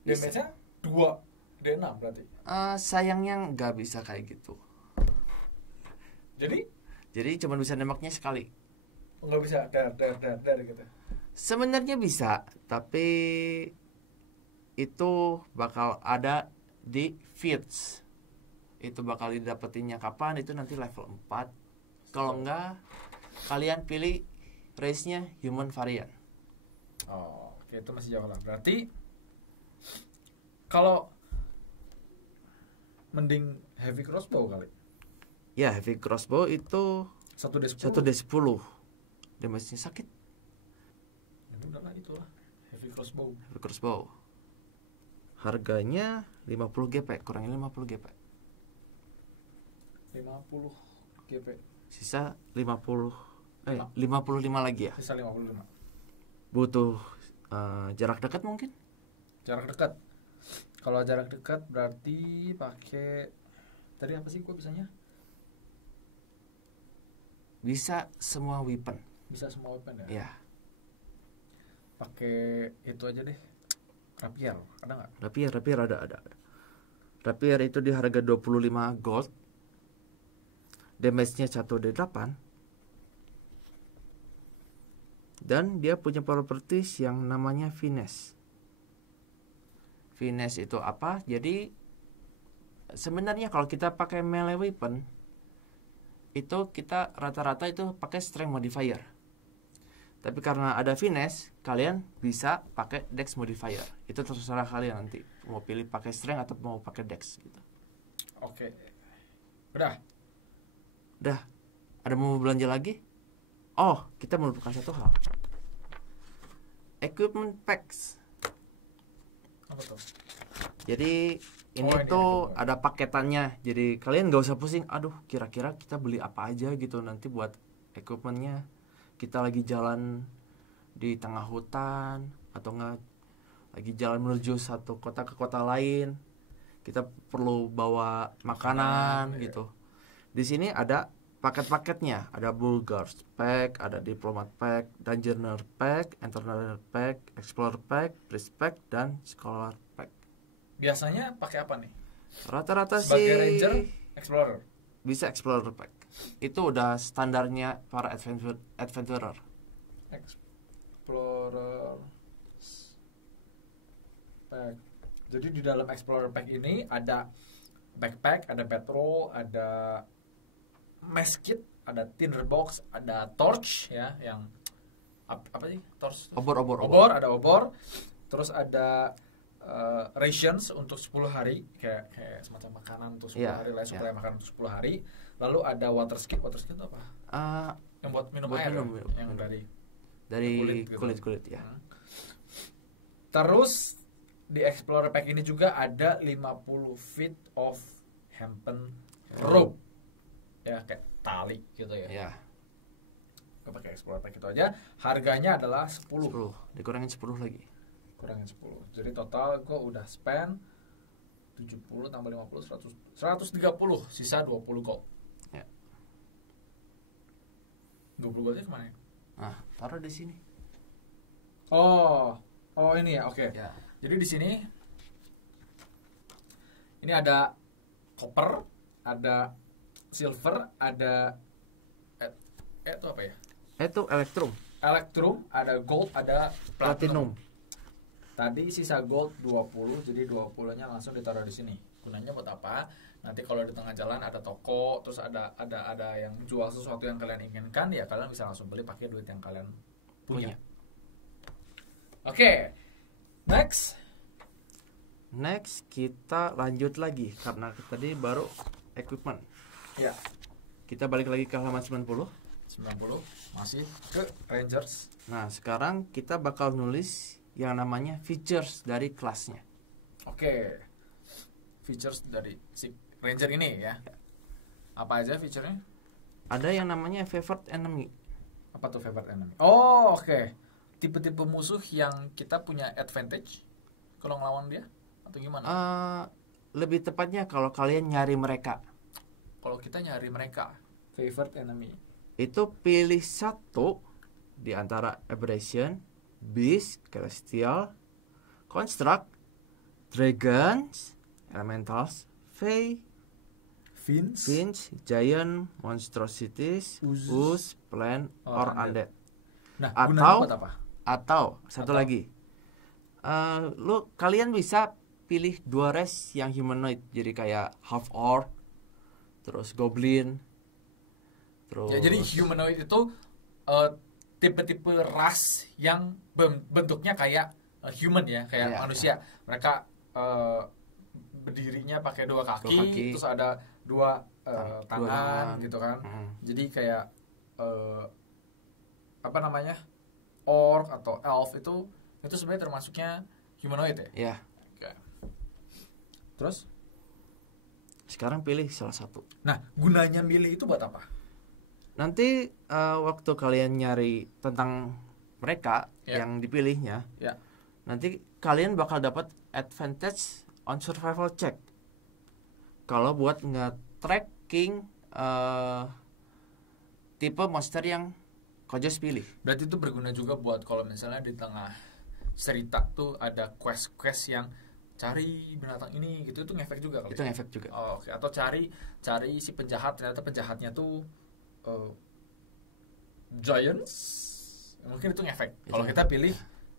damage-nya 2d6 berarti? Sayangnya nggak bisa kayak gitu. Jadi cuma bisa nembaknya sekali. Nggak bisa dar gitu? Sebenarnya bisa, tapi itu bakal ada di feats. Itu bakal didapetinnya kapan? Itu nanti level 4. Kalau enggak, kalian pilih race-nya human variant. Oh, oke, itu masih jauh lah. Berarti kalau mending heavy crossbow kali. Ya, heavy crossbow itu 1d10. 1d10. Damage-nya sakit. Itu udah lah, itulah heavy crossbow. Harganya 50 GP, kurangnya 50 GP. 50 GP. Sisa 55 lagi ya. Sisa 55. Butuh jarak dekat mungkin. Jarak dekat. Kalau jarak dekat berarti pakai tadi apa sih gue bisanya? Bisa semua weapon. Bisa semua weapon ya? Ya. Pakai itu aja deh. Rapier, ada nggak? Rapier ada. Rapier itu di harga 25 gold. Damage-nya 1d8. Dan dia punya properties yang namanya finesse. Finesse itu apa? Jadi sebenarnya kalau kita pakai melee weapon itu kita rata-rata itu pakai strength modifier. Tapi karena ada finesse, kalian bisa pakai dex modifier. Itu terserah kalian nanti mau pilih pakai strength atau mau pakai dex gitu. Oke. Udah. Ada mau belanja lagi? Oh, kita melupakan satu hal. Equipment packs. Apa tuh? Jadi ini Oh, ini tuh ada. ada paketannya. Jadi kalian gak usah pusing. Aduh, kira-kira kita beli apa aja gitu nanti buat equipmentnya. Kita lagi jalan di tengah hutan atau enggak lagi jalan menuju satu kota ke kota lain. Kita perlu bawa makanan Iya. gitu. Di sini ada paket-paketnya. Ada Bulgars pack, ada Diplomat pack, Dungeoneer pack, Entertainer pack, Explorer pack, Priest pack, dan Scholar pack. Biasanya pakai apa nih? Rata-rata Sebagai sih ranger, explorer. bisa Explorer pack. Itu udah standarnya para adventurer. Explorer pack. Jadi di dalam explorer pack ini ada backpack, ada bedroll, ada mess kit, ada tinderbox, ada torch ya, yang apa sih torch? Obor. Ada obor. Terus ada rations untuk 10 hari kayak semacam makanan untuk 10 Iya, hari lah, suplai iya. makanan untuk 10 hari. Lalu ada water skin itu apa? Yang buat minum Buat air minum, ya? Yang minum. dari Dari kulit ya. Terus di Explorer Pack ini juga ada 50 feet of hempen rope. Ya kayak tali gitu ya. Ya, Gue pakai Explorer Pack itu aja. Harganya adalah 10. 10. Dikurangin 10 lagi. Kurangin 10. Jadi total gue udah spend 70 tambah 50 130, sisa 20 gold. Ya. 20 goldnya kemana ya? Nah, taruh di sini. Oh ini ya, oke. Ya. Jadi di sini ini ada copper, ada silver, ada itu apa ya? Itu Electrum, Electrum, ada gold, ada platinum. Platinum. Tadi sisa gold 20, jadi 20-nya langsung ditaruh di sini. Gunanya buat apa? Nanti kalau di tengah jalan ada toko, terus ada yang jual sesuatu yang kalian inginkan, ya kalian bisa langsung beli pakai duit yang kalian punya. Oke. Next kita lanjut lagi karena tadi baru equipment. Ya. Kita balik lagi ke halaman 90. 90 masih ke Rangers. Nah, sekarang kita bakal nulis yang namanya features dari kelasnya. Oke. Features dari si Ranger ini ya. Apa aja feature-nya? Ada yang namanya favorite enemy. Apa tuh favorite enemy? Oh, oke. Tipe-tipe musuh yang kita punya advantage kalau ngelawan dia atau gimana? Lebih tepatnya kalau kalian nyari mereka, Kalau kita nyari mereka, favorite enemy. itu pilih satu di antara aberration, beast, celestial, construct, dragons, elementals, fae, fiends, giant, monstrosities, ooze, plant, or undead. Nah, Atau- gunanya buat apa? Atau satu Atau- lagi, kalian bisa pilih dua race yang humanoid, jadi kayak half orc, terus goblin, terus Ya, jadi humanoid itu tipe-tipe ras yang bentuknya kayak human ya, kayak Iya, manusia. Mereka berdirinya pakai dua kaki, Dua kaki. terus ada dua Dua tangan tangan. gitu kan. Mm. Jadi kayak apa namanya, orc atau elf itu sebenarnya termasuknya humanoid ya. Ya. Oke. Terus Sekarang pilih salah satu. Nah, gunanya milih itu buat apa? Nanti waktu kalian nyari tentang mereka yang dipilihnya, nanti kalian bakal dapat advantage on survival check. Kalau buat nge-tracking tipe monster yang Kojos pilih. Berarti itu berguna juga buat kalau misalnya di tengah cerita tuh ada quest-quest yang cari binatang ini gitu, itu ngefek juga kali. Itu ngefek juga. Oh, oke. Atau cari si penjahat, ternyata penjahatnya tuh giants, mungkin itu ngefek. Kalau kita pilih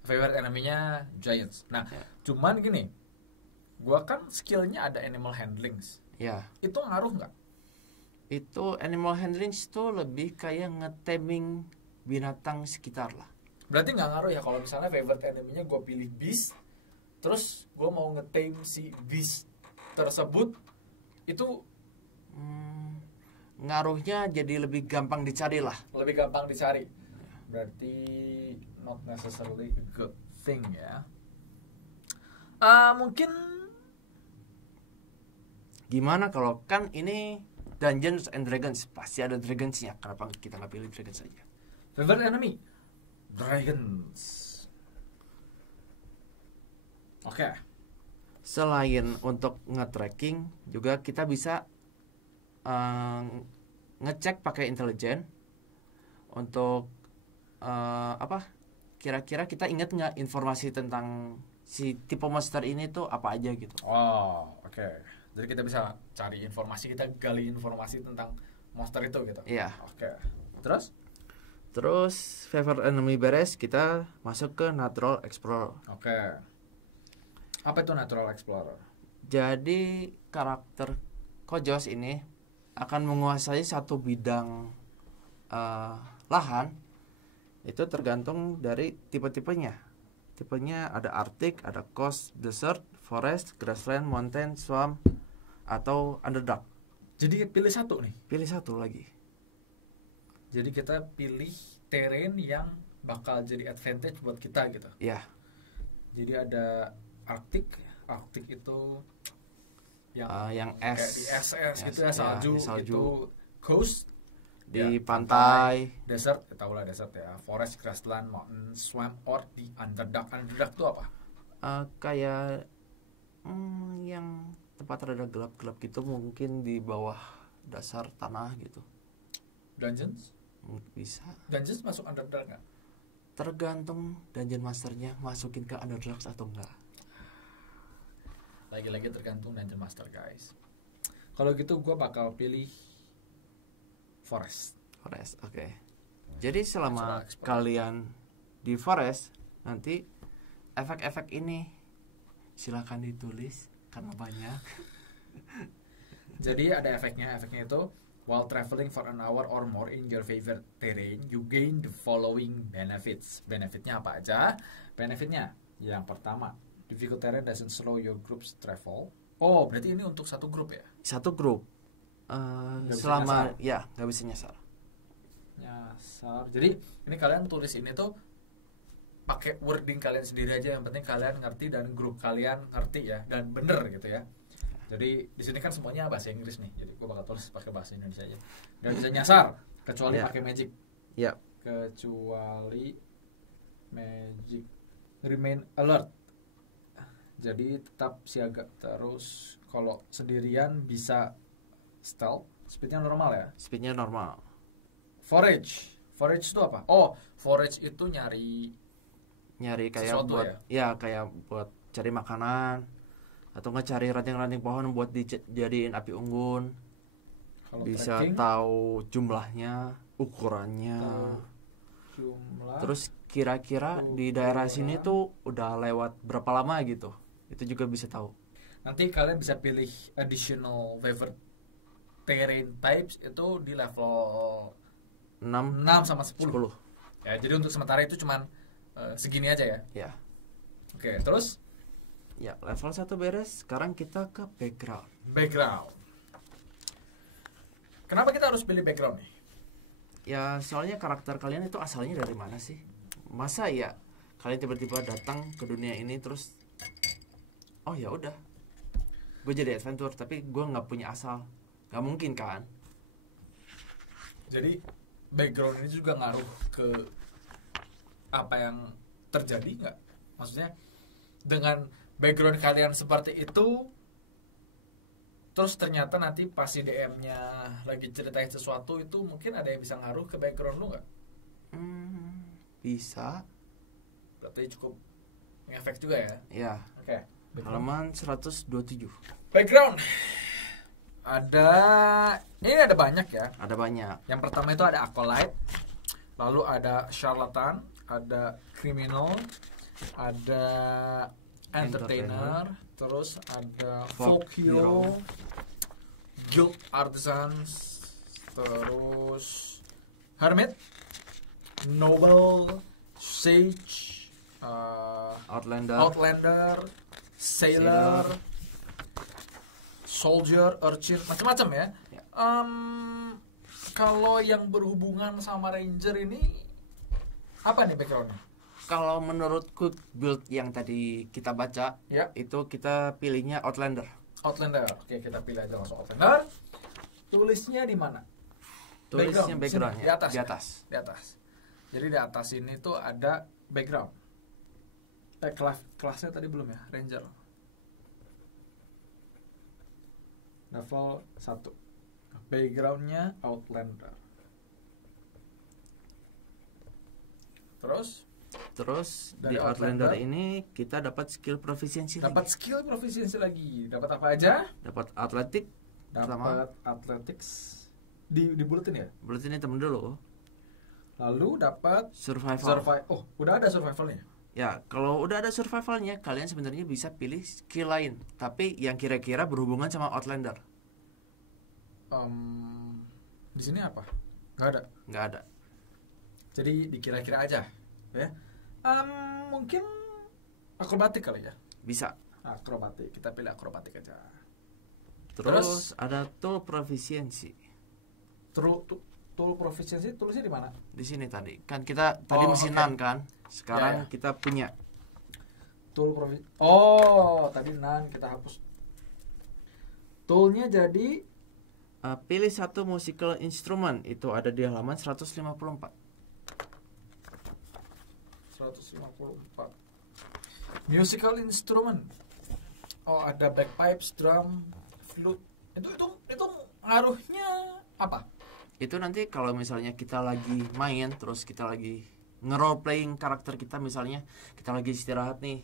favorite enemy-nya giants. Nah, cuman gini, gua kan skillnya ada animal handlings. Ya. Itu ngaruh nggak? Itu animal handlings itu lebih kayak nge-taming binatang sekitar lah. Berarti nggak ngaruh ya kalau misalnya favorite enemy-nya gua pilih beast, terus gua mau nge-tame si beast tersebut, itu ngaruhnya jadi lebih gampang dicari lah. Lebih gampang dicari. Berarti not necessarily a good thing ya. Mungkin gimana kalau kan ini Dungeons and Dragons, pasti ada dragonsnya. Kenapa kita nggak pilih dragons saja? Favorite enemy dragons. Oke. Selain untuk nge-tracking, juga kita bisa ngecek pakai intelijen untuk kira-kira kita ingat nggak informasi tentang si tipe monster ini tuh apa aja gitu. Oh, oke. Jadi kita bisa cari informasi, kita gali informasi tentang monster itu gitu. Iya. Oke. Terus favorite enemy beres, kita masuk ke Natural Explorer. Oke. Apa itu Natural Explorer? Jadi karakter Kojos ini akan menguasai satu bidang lahan. Itu tergantung dari tipe-tipenya. Tipenya ada Arctic, ada Coast, Desert, Forest, Grassland, Mountain, Swamp, atau Underdark. Jadi pilih satu nih. Pilih satu lagi. Jadi kita pilih terrain yang bakal jadi advantage buat kita gitu. Iya. Jadi ada Arctic. Arctic itu yang es, kayak di es gitu ya, salju. Gitu. Coast di pantai. Desert, ya tahulah desert ya. Forest, Grassland, Mountain, Swamp, or di Underdark. Underdark itu apa? Kayak yang tempat rada gelap-gelap gitu, mungkin di bawah dasar tanah gitu. Dungeons? Bisa. Dungeons masuk Underdark nggak? Tergantung dungeon masternya masukin ke Underdark atau enggak. Lagi-lagi tergantung dungeon master, guys. Kalau gitu gue bakal pilih Forest, oke. Jadi selama kalian di Forest, nanti efek-efek ini silakan ditulis karena banyak. Jadi ada efeknya itu while traveling for an hour or more in your favorite terrain, you gain the following benefits. Benefitnya apa aja? Benefitnya yang pertama, difficult terrain doesn't slow your group's travel. Oh, berarti ini untuk satu grup ya? Satu grup. Selama ya nggak bisa nyasar. Jadi ini kalian tulis ini tuh pakai wording kalian sendiri aja, yang penting kalian ngerti dan grup kalian ngerti ya, dan bener gitu ya. Jadi di sini kan semuanya bahasa Inggris nih, jadi gue bakal tulis pakai bahasa Indonesia aja. Dan bisa nyasar kecuali pakai magic. Ya. Kecuali magic. Remain alert. Jadi tetap siaga terus. Kalau sendirian bisa stealth, speednya normal ya? Speednya normal. Forage itu apa? Oh, forage itu nyari kayak sesuatu buat ya kayak buat cari makanan atau nggak cari ranting-ranting pohon buat dijadiin api unggun. Kalau bisa tracking, tahu jumlahnya, ukurannya. Terus kira-kira di daerah sini tuh udah lewat berapa lama gitu. Itu juga bisa tahu. Nanti kalian bisa pilih additional favorite terrain types itu di level 6 sama 10. Ya, jadi untuk sementara itu cuman segini aja ya. Ya. Oke, terus ya, level 1 beres. Sekarang kita ke background. Kenapa kita harus pilih background nih? Ya, soalnya karakter kalian itu asalnya dari mana sih? Masa ya kalian tiba-tiba datang ke dunia ini terus oh ya udah. gue jadi adventure tapi gue nggak punya asal, nggak mungkin kan. Jadi background ini juga ngaruh ke apa yang terjadi nggak? Maksudnya dengan background kalian seperti itu, terus ternyata nanti pas di DM-nya lagi ceritain sesuatu itu mungkin ada yang bisa ngaruh ke background lu nggak? Bisa. Berarti cukup ngefek juga ya? Ya. Oke. Halaman 127. Background. Ini ada banyak ya. Ada banyak. Yang pertama itu ada acolyte, lalu ada charlatan, ada criminal, ada entertainer, terus ada folk hero, guild artisans, terus hermit, noble, sage, outlander, sailor, soldier, urchin, macam-macam ya. Kalau yang berhubungan sama ranger ini apa nih backgroundnya? Kalau menurutku build yang tadi kita baca, Ya. itu kita pilihnya outlander. Outlander. Oke, kita pilih aja langsung outlander. Tulisnya di mana? Tulisnya backgroundnya Di atas. di atas. Di atas. Jadi di atas ini tuh ada background. Kelasnya tadi belum ya, ranger. Level 1. Backgroundnya outlander. Terus Di outlander ini kita dapat skill proficiency dapat lagi. skill proficiency lagi. Dapat apa aja? Dapat atletik. Dapat athletics. Dibuletin ya? Berarti ini temen dulu. Lalu dapat Survival. Oh, udah ada survivalnya. Ya, kalau udah ada survivalnya, kalian sebenarnya bisa pilih skill lain, tapi yang kira-kira berhubungan sama outlander. Di sini apa? Nggak ada. Nggak ada. Jadi dikira-kira aja, ya. Mungkin akrobatik kali ya. Bisa. Akrobatik. Kita pilih akrobatik aja. Terus ada tool proficiency. Tool proficiency tulisnya di mana? Di sini tadi. Kan kita tadi mesinan kan. Sekarang kita punya tool proficiency. Oh, tadi nan kita hapus. Toolnya jadi pilih satu musical instrument. Itu ada di halaman 154. 154. Musical instrument. Oh, ada bagpipes, drum, flute. Itu ngaruhnya apa? Itu nanti kalau misalnya kita lagi main, terus kita lagi nge-role playing karakter kita, misalnya kita lagi istirahat nih,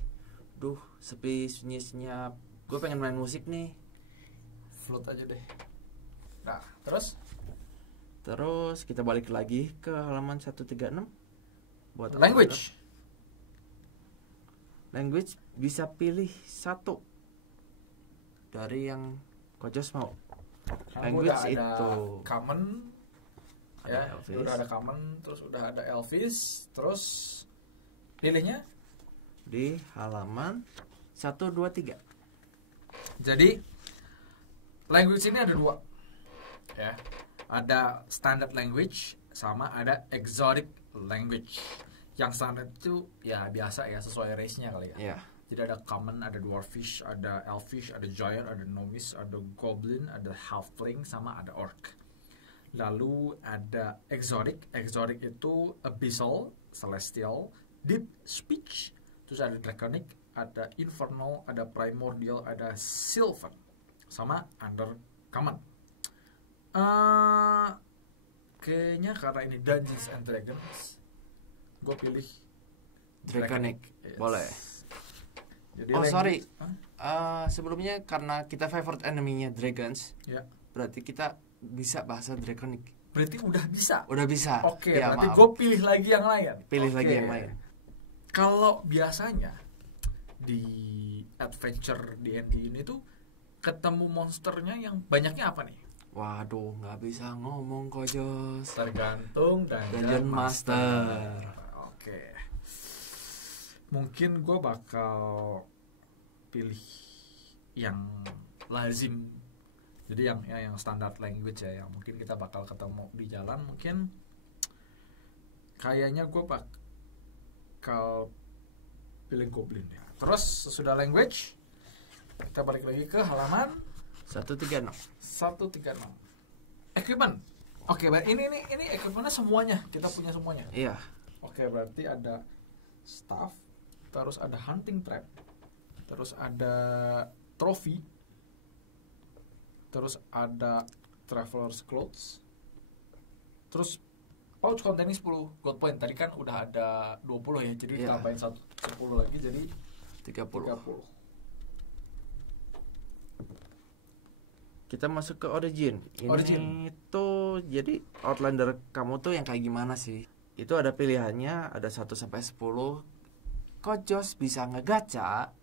duh sepi sunyi-senyap, gue pengen main musik nih, Flute aja deh. Nah, terus kita balik lagi ke halaman 136 buat language. Language bisa pilih satu dari yang Kojos mau. Language udah ada itu common, ya, Elvis. udah ada common, terus udah ada Elvis, terus pilihnya di halaman 123. Jadi language ini ada dua, ya, ada standard language sama ada exotic language. Yang standard itu ya biasa ya, sesuai race-nya kali ya. Yeah. Jadi ada common, ada dwarfish, ada elfish, ada giant, ada gnomish, ada goblin, ada halfling, sama ada orc. Lalu ada exotic. Exotic itu abyssal, celestial, deep speech, terus ada draconic, ada infernal, ada primordial, ada sylvan, sama undercommon. Kayaknya karena ini Dungeons and Dragons, gue pilih Draconic. Yes. Boleh. Jadi sorry. Sebelumnya karena kita favorite enemy-nya dragons, ya. berarti kita bisa bahasa draconic. Berarti udah bisa. Udah bisa. Oke, Ya, berarti maaf. gue pilih lagi yang lain. Pilih Oke. lagi yang lain. Kalau biasanya di adventure D&D ini tuh ketemu monsternya yang banyaknya apa nih? Waduh, nggak bisa ngomong Kojos. Tergantung Dungeon Master. Oke. Mungkin gue bakal pilih yang lazim. Jadi yang standard language ya, yang mungkin kita bakal ketemu di jalan. Mungkin kayaknya gue bakal pilih goblin ya. Terus sesudah language Kita balik lagi ke halaman 136. 136. Equipment. Oke, ini equipmentnya semuanya. Kita punya semuanya. Iya. Oke, berarti ada staff, terus ada hunting trap, terus ada trophy, terus ada traveler's clothes, terus pouch containing 10 gold point. Tadi kan udah ada 20 ya, jadi Iya. tambahin 10 lagi jadi 30. 30. Kita masuk ke origin. Ini Origin. tuh jadi Outlander kamu tuh yang kayak gimana sih? Itu ada pilihannya, ada 1 sampai 10. Kojos bisa ngegacha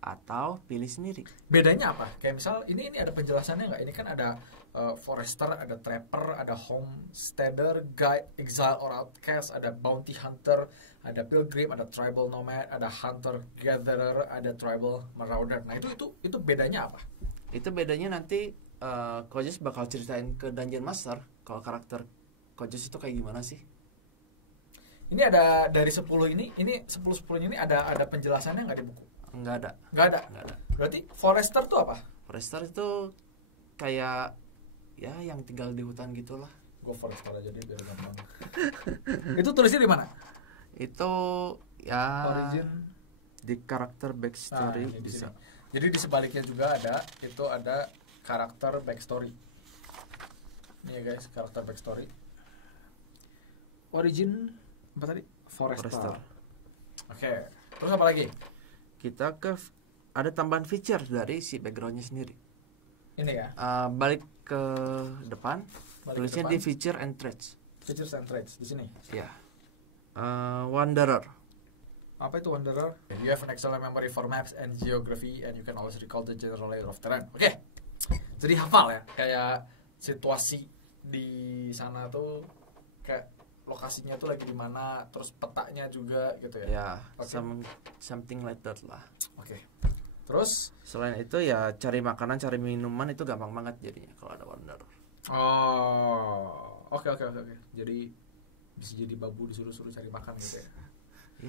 atau pilih sendiri. Bedanya apa? Kayak misal ini ada penjelasannya nggak? Ini kan ada forester, ada trapper, ada homesteader, guide, exile or outcast, ada bounty hunter, ada pilgrim, ada tribal nomad, ada hunter gatherer, ada tribal marauder. Nah itu bedanya apa? Itu bedanya nanti Kojos bakal ceritain ke Dungeon Master kalau karakter Kojos itu kayak gimana sih. Ini ada dari 10 ini 10 ini ada penjelasannya nggak di buku? Nggak ada. Nggak ada. Nggak ada. Berarti forester tuh apa? Forester itu kayak ya yang tinggal di hutan gitulah. Gue forester aja deh biar gampang. Itu tulisnya di mana? Itu ya Origin. di karakter backstory Nah, ini di bisa. sini. Jadi di sebaliknya juga ada karakter backstory. Nih ya guys, karakter backstory. Origin apa tadi? Forester. Oke. Terus apa lagi? Kita ke ada tambahan feature dari si backgroundnya sendiri. Ini ya. Balik ke depan, Balik ke tulisnya depan. di feature and traits. Features and traits di sini. Ya. Wanderer. Apa itu Wanderer? You have an excellent memory for maps and geography and you can always recall the general layout of terrain. Oke. Jadi hafal ya, kayak situasi di sana tuh kayak lokasinya tuh lagi di mana, terus petanya juga gitu ya. Ya, Oke. something like that lah. Oke. Terus Selain itu ya cari makanan, cari minuman itu gampang banget jadinya kalau ada Wanderer. oke. Jadi bisa jadi babu disuruh-suruh cari makan gitu ya.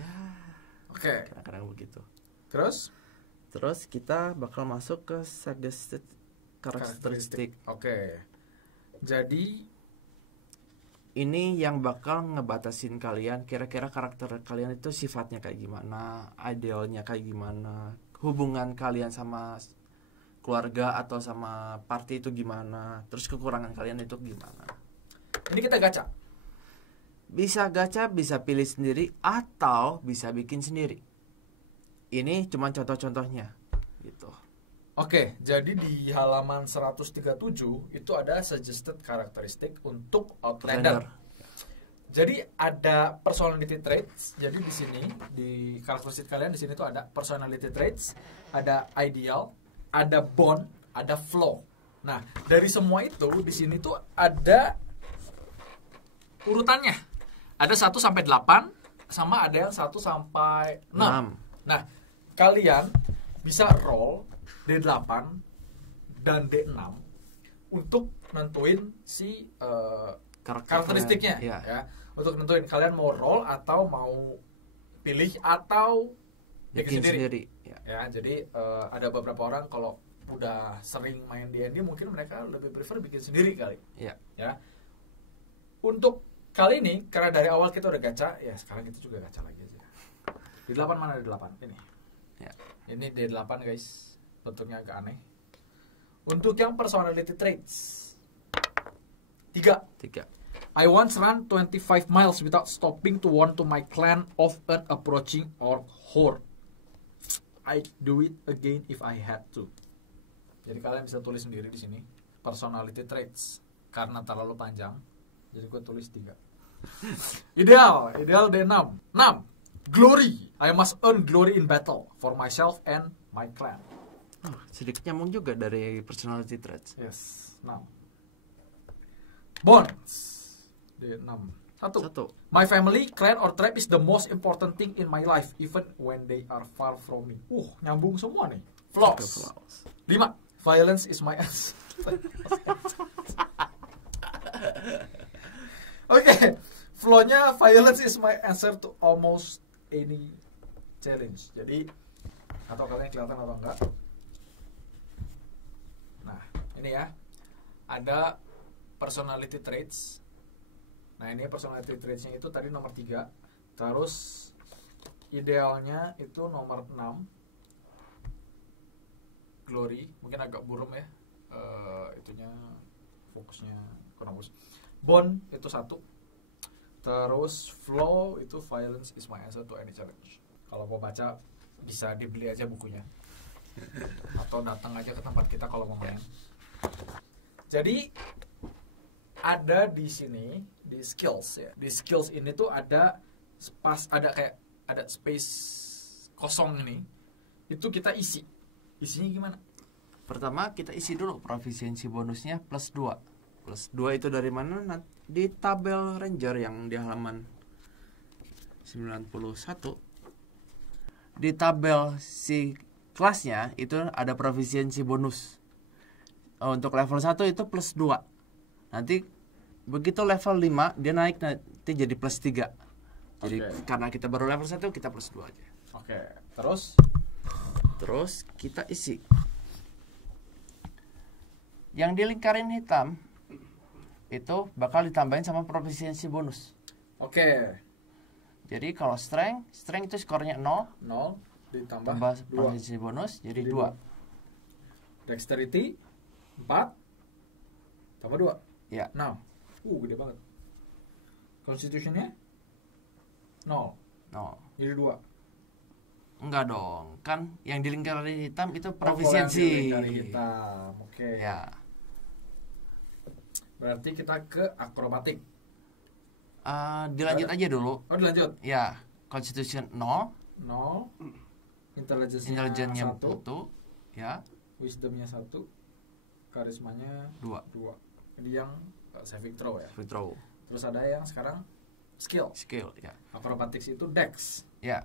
Ya, Oke. kadang-kadang begitu. Terus kita bakal masuk ke suggested karakteristik. Oke. Jadi Ini yang bakal ngebatasin kalian kira-kira karakter kalian itu sifatnya kayak gimana, idealnya kayak gimana, hubungan kalian sama keluarga atau sama party itu gimana, terus kekurangan kalian itu gimana. ini kita gacha. Bisa gacha, bisa pilih sendiri atau bisa bikin sendiri. Ini cuma contoh-contohnya gitu. Oke, jadi di halaman 137 itu ada suggested karakteristik untuk Outlander. Jadi ada personality traits. Jadi di sini di karakteristik kalian di sini tuh ada personality traits, ada ideal, ada bond, ada flow. Nah, dari semua itu di sini tuh ada urutannya. Ada 1 sampai 8 sama ada yang 1 sampai 6. Nah, kalian bisa roll D8 dan D6 untuk nentuin si karakteristiknya ya. ya. Untuk nentuin kalian mau roll atau mau pilih atau bikin sendiri. Ya. Ya, jadi ada beberapa orang kalau udah sering main D&D mungkin mereka lebih prefer bikin sendiri kali. Ya. Ya. Untuk kali ini karena dari awal kita udah gacha, ya sekarang kita juga gacha lagi aja. D8 mana D8? Ini. Ya. Ini D8 guys. Bentuknya agak aneh. Untuk yang personality traits 3. 3. I once ran 25 miles without stopping to warn to my clan of an approaching orc horde. I'd do it again if I had to. Jadi kalian bisa tulis sendiri di sini personality traits karena terlalu panjang. Jadi gue tulis 3. Ideal D6. 6. Glory. I must earn glory in battle for myself and my clan. Sedikit nyambung juga dari personality traits. Yes. 6. Bonds. D6. 1. My family, clan or tribe is the most important thing in my life even when they are far from me. Nyambung semua nih. Flaws. 5. Violence is my answer. Oke. Flaw-nya violence is my answer to almost any challenge. Jadi atau kalian kelihatan atau enggak? ini ya. Ada personality traits. Nah, ini personality traits-nya itu tadi nomor 3. Terus idealnya itu nomor 6. Glory, mungkin agak buram ya. Itunya fokusnya kurang bagus. Bond itu 1. Terus flow itu violence is my answer to any challenge. Kalau mau baca bisa dibeli aja bukunya. Atau datang aja ke tempat kita kalau mau main. Jadi ada di sini di skills ya. Di skills ini tuh ada space kosong ini. Itu kita isi. Isinya gimana? Pertama kita isi dulu proficiency bonusnya plus 2. Plus 2 itu dari mana? Di tabel Ranger yang di halaman 91. Di tabel si kelasnya itu ada proficiency bonus. Untuk level 1 itu plus 2. Nanti begitu level 5 dia naik nanti jadi plus 3. Jadi karena kita baru level 1 kita plus 2 aja. Oke. Terus kita isi. Yang di lingkaran hitam itu bakal ditambahin sama proficiency bonus. Oke. Jadi kalau strength itu skornya 0 ditambah tambah proficiency bonus jadi 2. Dexterity 4 tambah 2. Ya. Nah, gede banget. Constitutionnya 0. Jadi 2. Enggak dong, kan yang di lingkaran hitam itu proficiency. Lingkaran hitam. Oke. Ya. Berarti kita ke akrobatik. Dilanjut aja dulu. Oh, dilanjut. Ya, Constitution 0. Intelligence-nya 1. Ya. Wisdom-nya 1. Karismanya 2. Ini yang saving throw ya. Saving throw. Terus ada yang sekarang skill ya. Acrobatics itu dex. Ya.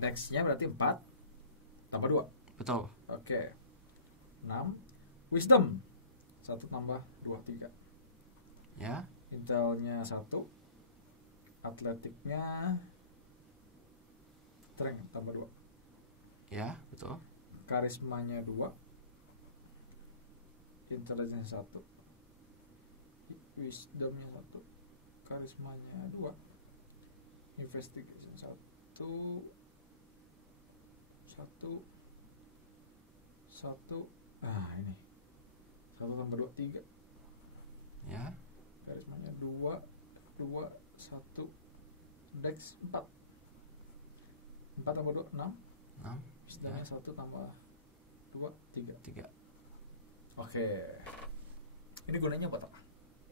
Dex-nya berarti 4 tambah 2. Betul. Oke. 6. Wisdom 1 tambah 2 3. Ya. Intelnya 1. Atletiknya strength tambah 2. Ya, betul. Karismanya 2. Intelligence 1. Wisdomnya 1. Karismanya 2. Investigation 1. 1. Ini 1 tambah 2 3. Ya. Karismanya 2 1. Dex 4 tambah 2 6. Wisdomnya 1 tambah 2 3. Oke. Ini gunanya buat apa?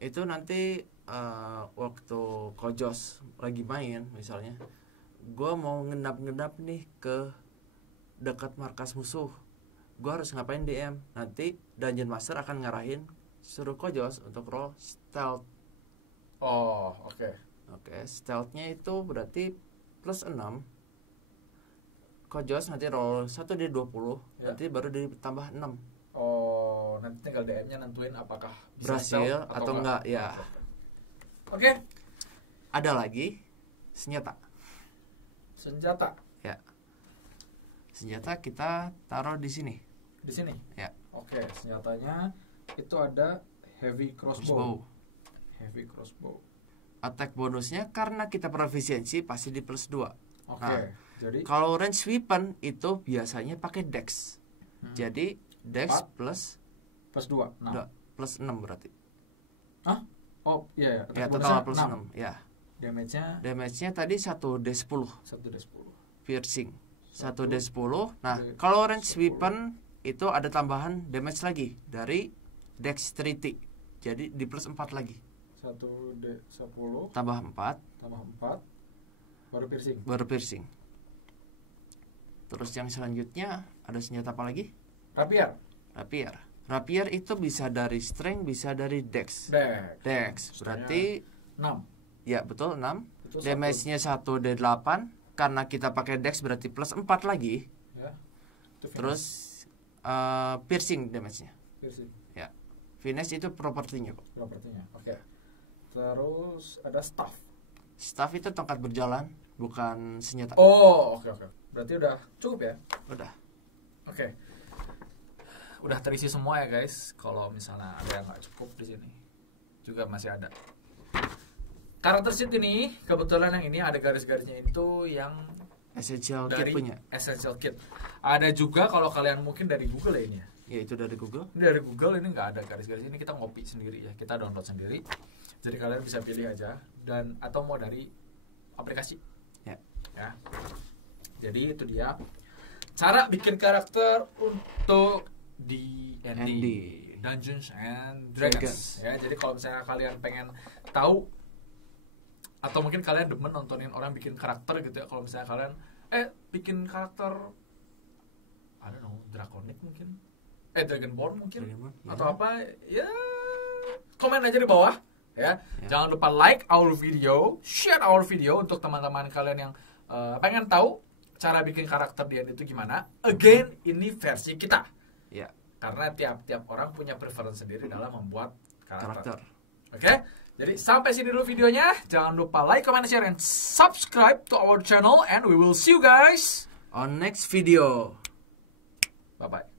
Itu nanti waktu Kojos lagi main misalnya, gue mau ngendap nih ke dekat markas musuh, gue harus ngapain DM? Nanti Dungeon Master akan ngarahin suruh Kojos untuk roll stealth. Oh, oke. Stealthnya itu berarti plus 6. Kojos nanti roll 1d20 ya. Nanti baru ditambah 6. Oh, nanti tinggal DM-nya nentuin apakah bisa berhasil atau enggak ya. Oke. Ada lagi senjata. Ya. Senjata kita taruh di sini. Di sini. Ya. Oke, senjatanya itu ada heavy crossbow. Heavy crossbow. Attack bonusnya karena kita proficiency pasti di plus 2. Oke. Jadi kalau range weapon itu biasanya pakai dex. Jadi dex 4 plus 2 6. Plus 6 berarti. Hah? Oh, iya. Ya, total plus 6. Ya. Damage-nya tadi 1d10. 1d10. Piercing 1d10. Nah, kalau range weapon itu ada tambahan damage lagi dari dexterity. Jadi di plus 4 lagi. 1d10 tambah 4 baru piercing. Terus yang selanjutnya ada senjata apa lagi? Rapier itu bisa dari strength, bisa dari dex. Berarti 6. Ya, betul 6. Damage-nya 1d8 karena kita pakai dex berarti plus 4 lagi. Ya. Terus piercing damage-nya. Ya. Finish itu propertinya kok. Oke. Terus ada staff. Staff itu tongkat berjalan, bukan senjata. Oh, oke. Berarti udah cukup ya? Udah. Oke. udah terisi semua ya guys. Kalau misalnya ada yang nggak cukup di sini juga masih ada. Karakter sheet ini kebetulan yang ini ada garis-garisnya itu yang Essential dari Kit punya. Essential Kit. Ada juga kalau kalian mungkin dari Google ya ini ya. Ya itu dari Google. Ini dari Google, ini nggak ada garis-garis, ini kita ngopi sendiri ya, kita download sendiri. Jadi kalian bisa pilih aja dan atau mau dari aplikasi. Ya. Ya. Jadi itu dia cara bikin karakter untuk D&D, Dungeons and Dragons. Ya, jadi kalau misalnya kalian pengen tahu atau mungkin kalian demen nontonin orang bikin karakter gitu ya, kalau misalnya kalian bikin karakter I don't know, Draconic mungkin, Dragonborn mungkin, atau apa ya, komen aja di bawah ya. Jangan lupa like our video, share our video untuk teman-teman kalian yang pengen tahu cara bikin karakter D&D itu gimana. Again, ini versi kita ya, karena tiap-tiap orang punya preference sendiri dalam membuat karakter. Oke? Jadi sampai sini dulu videonya. Jangan lupa like, comment, share, and subscribe to our channel. And we will see you guys on next video. Bye-bye.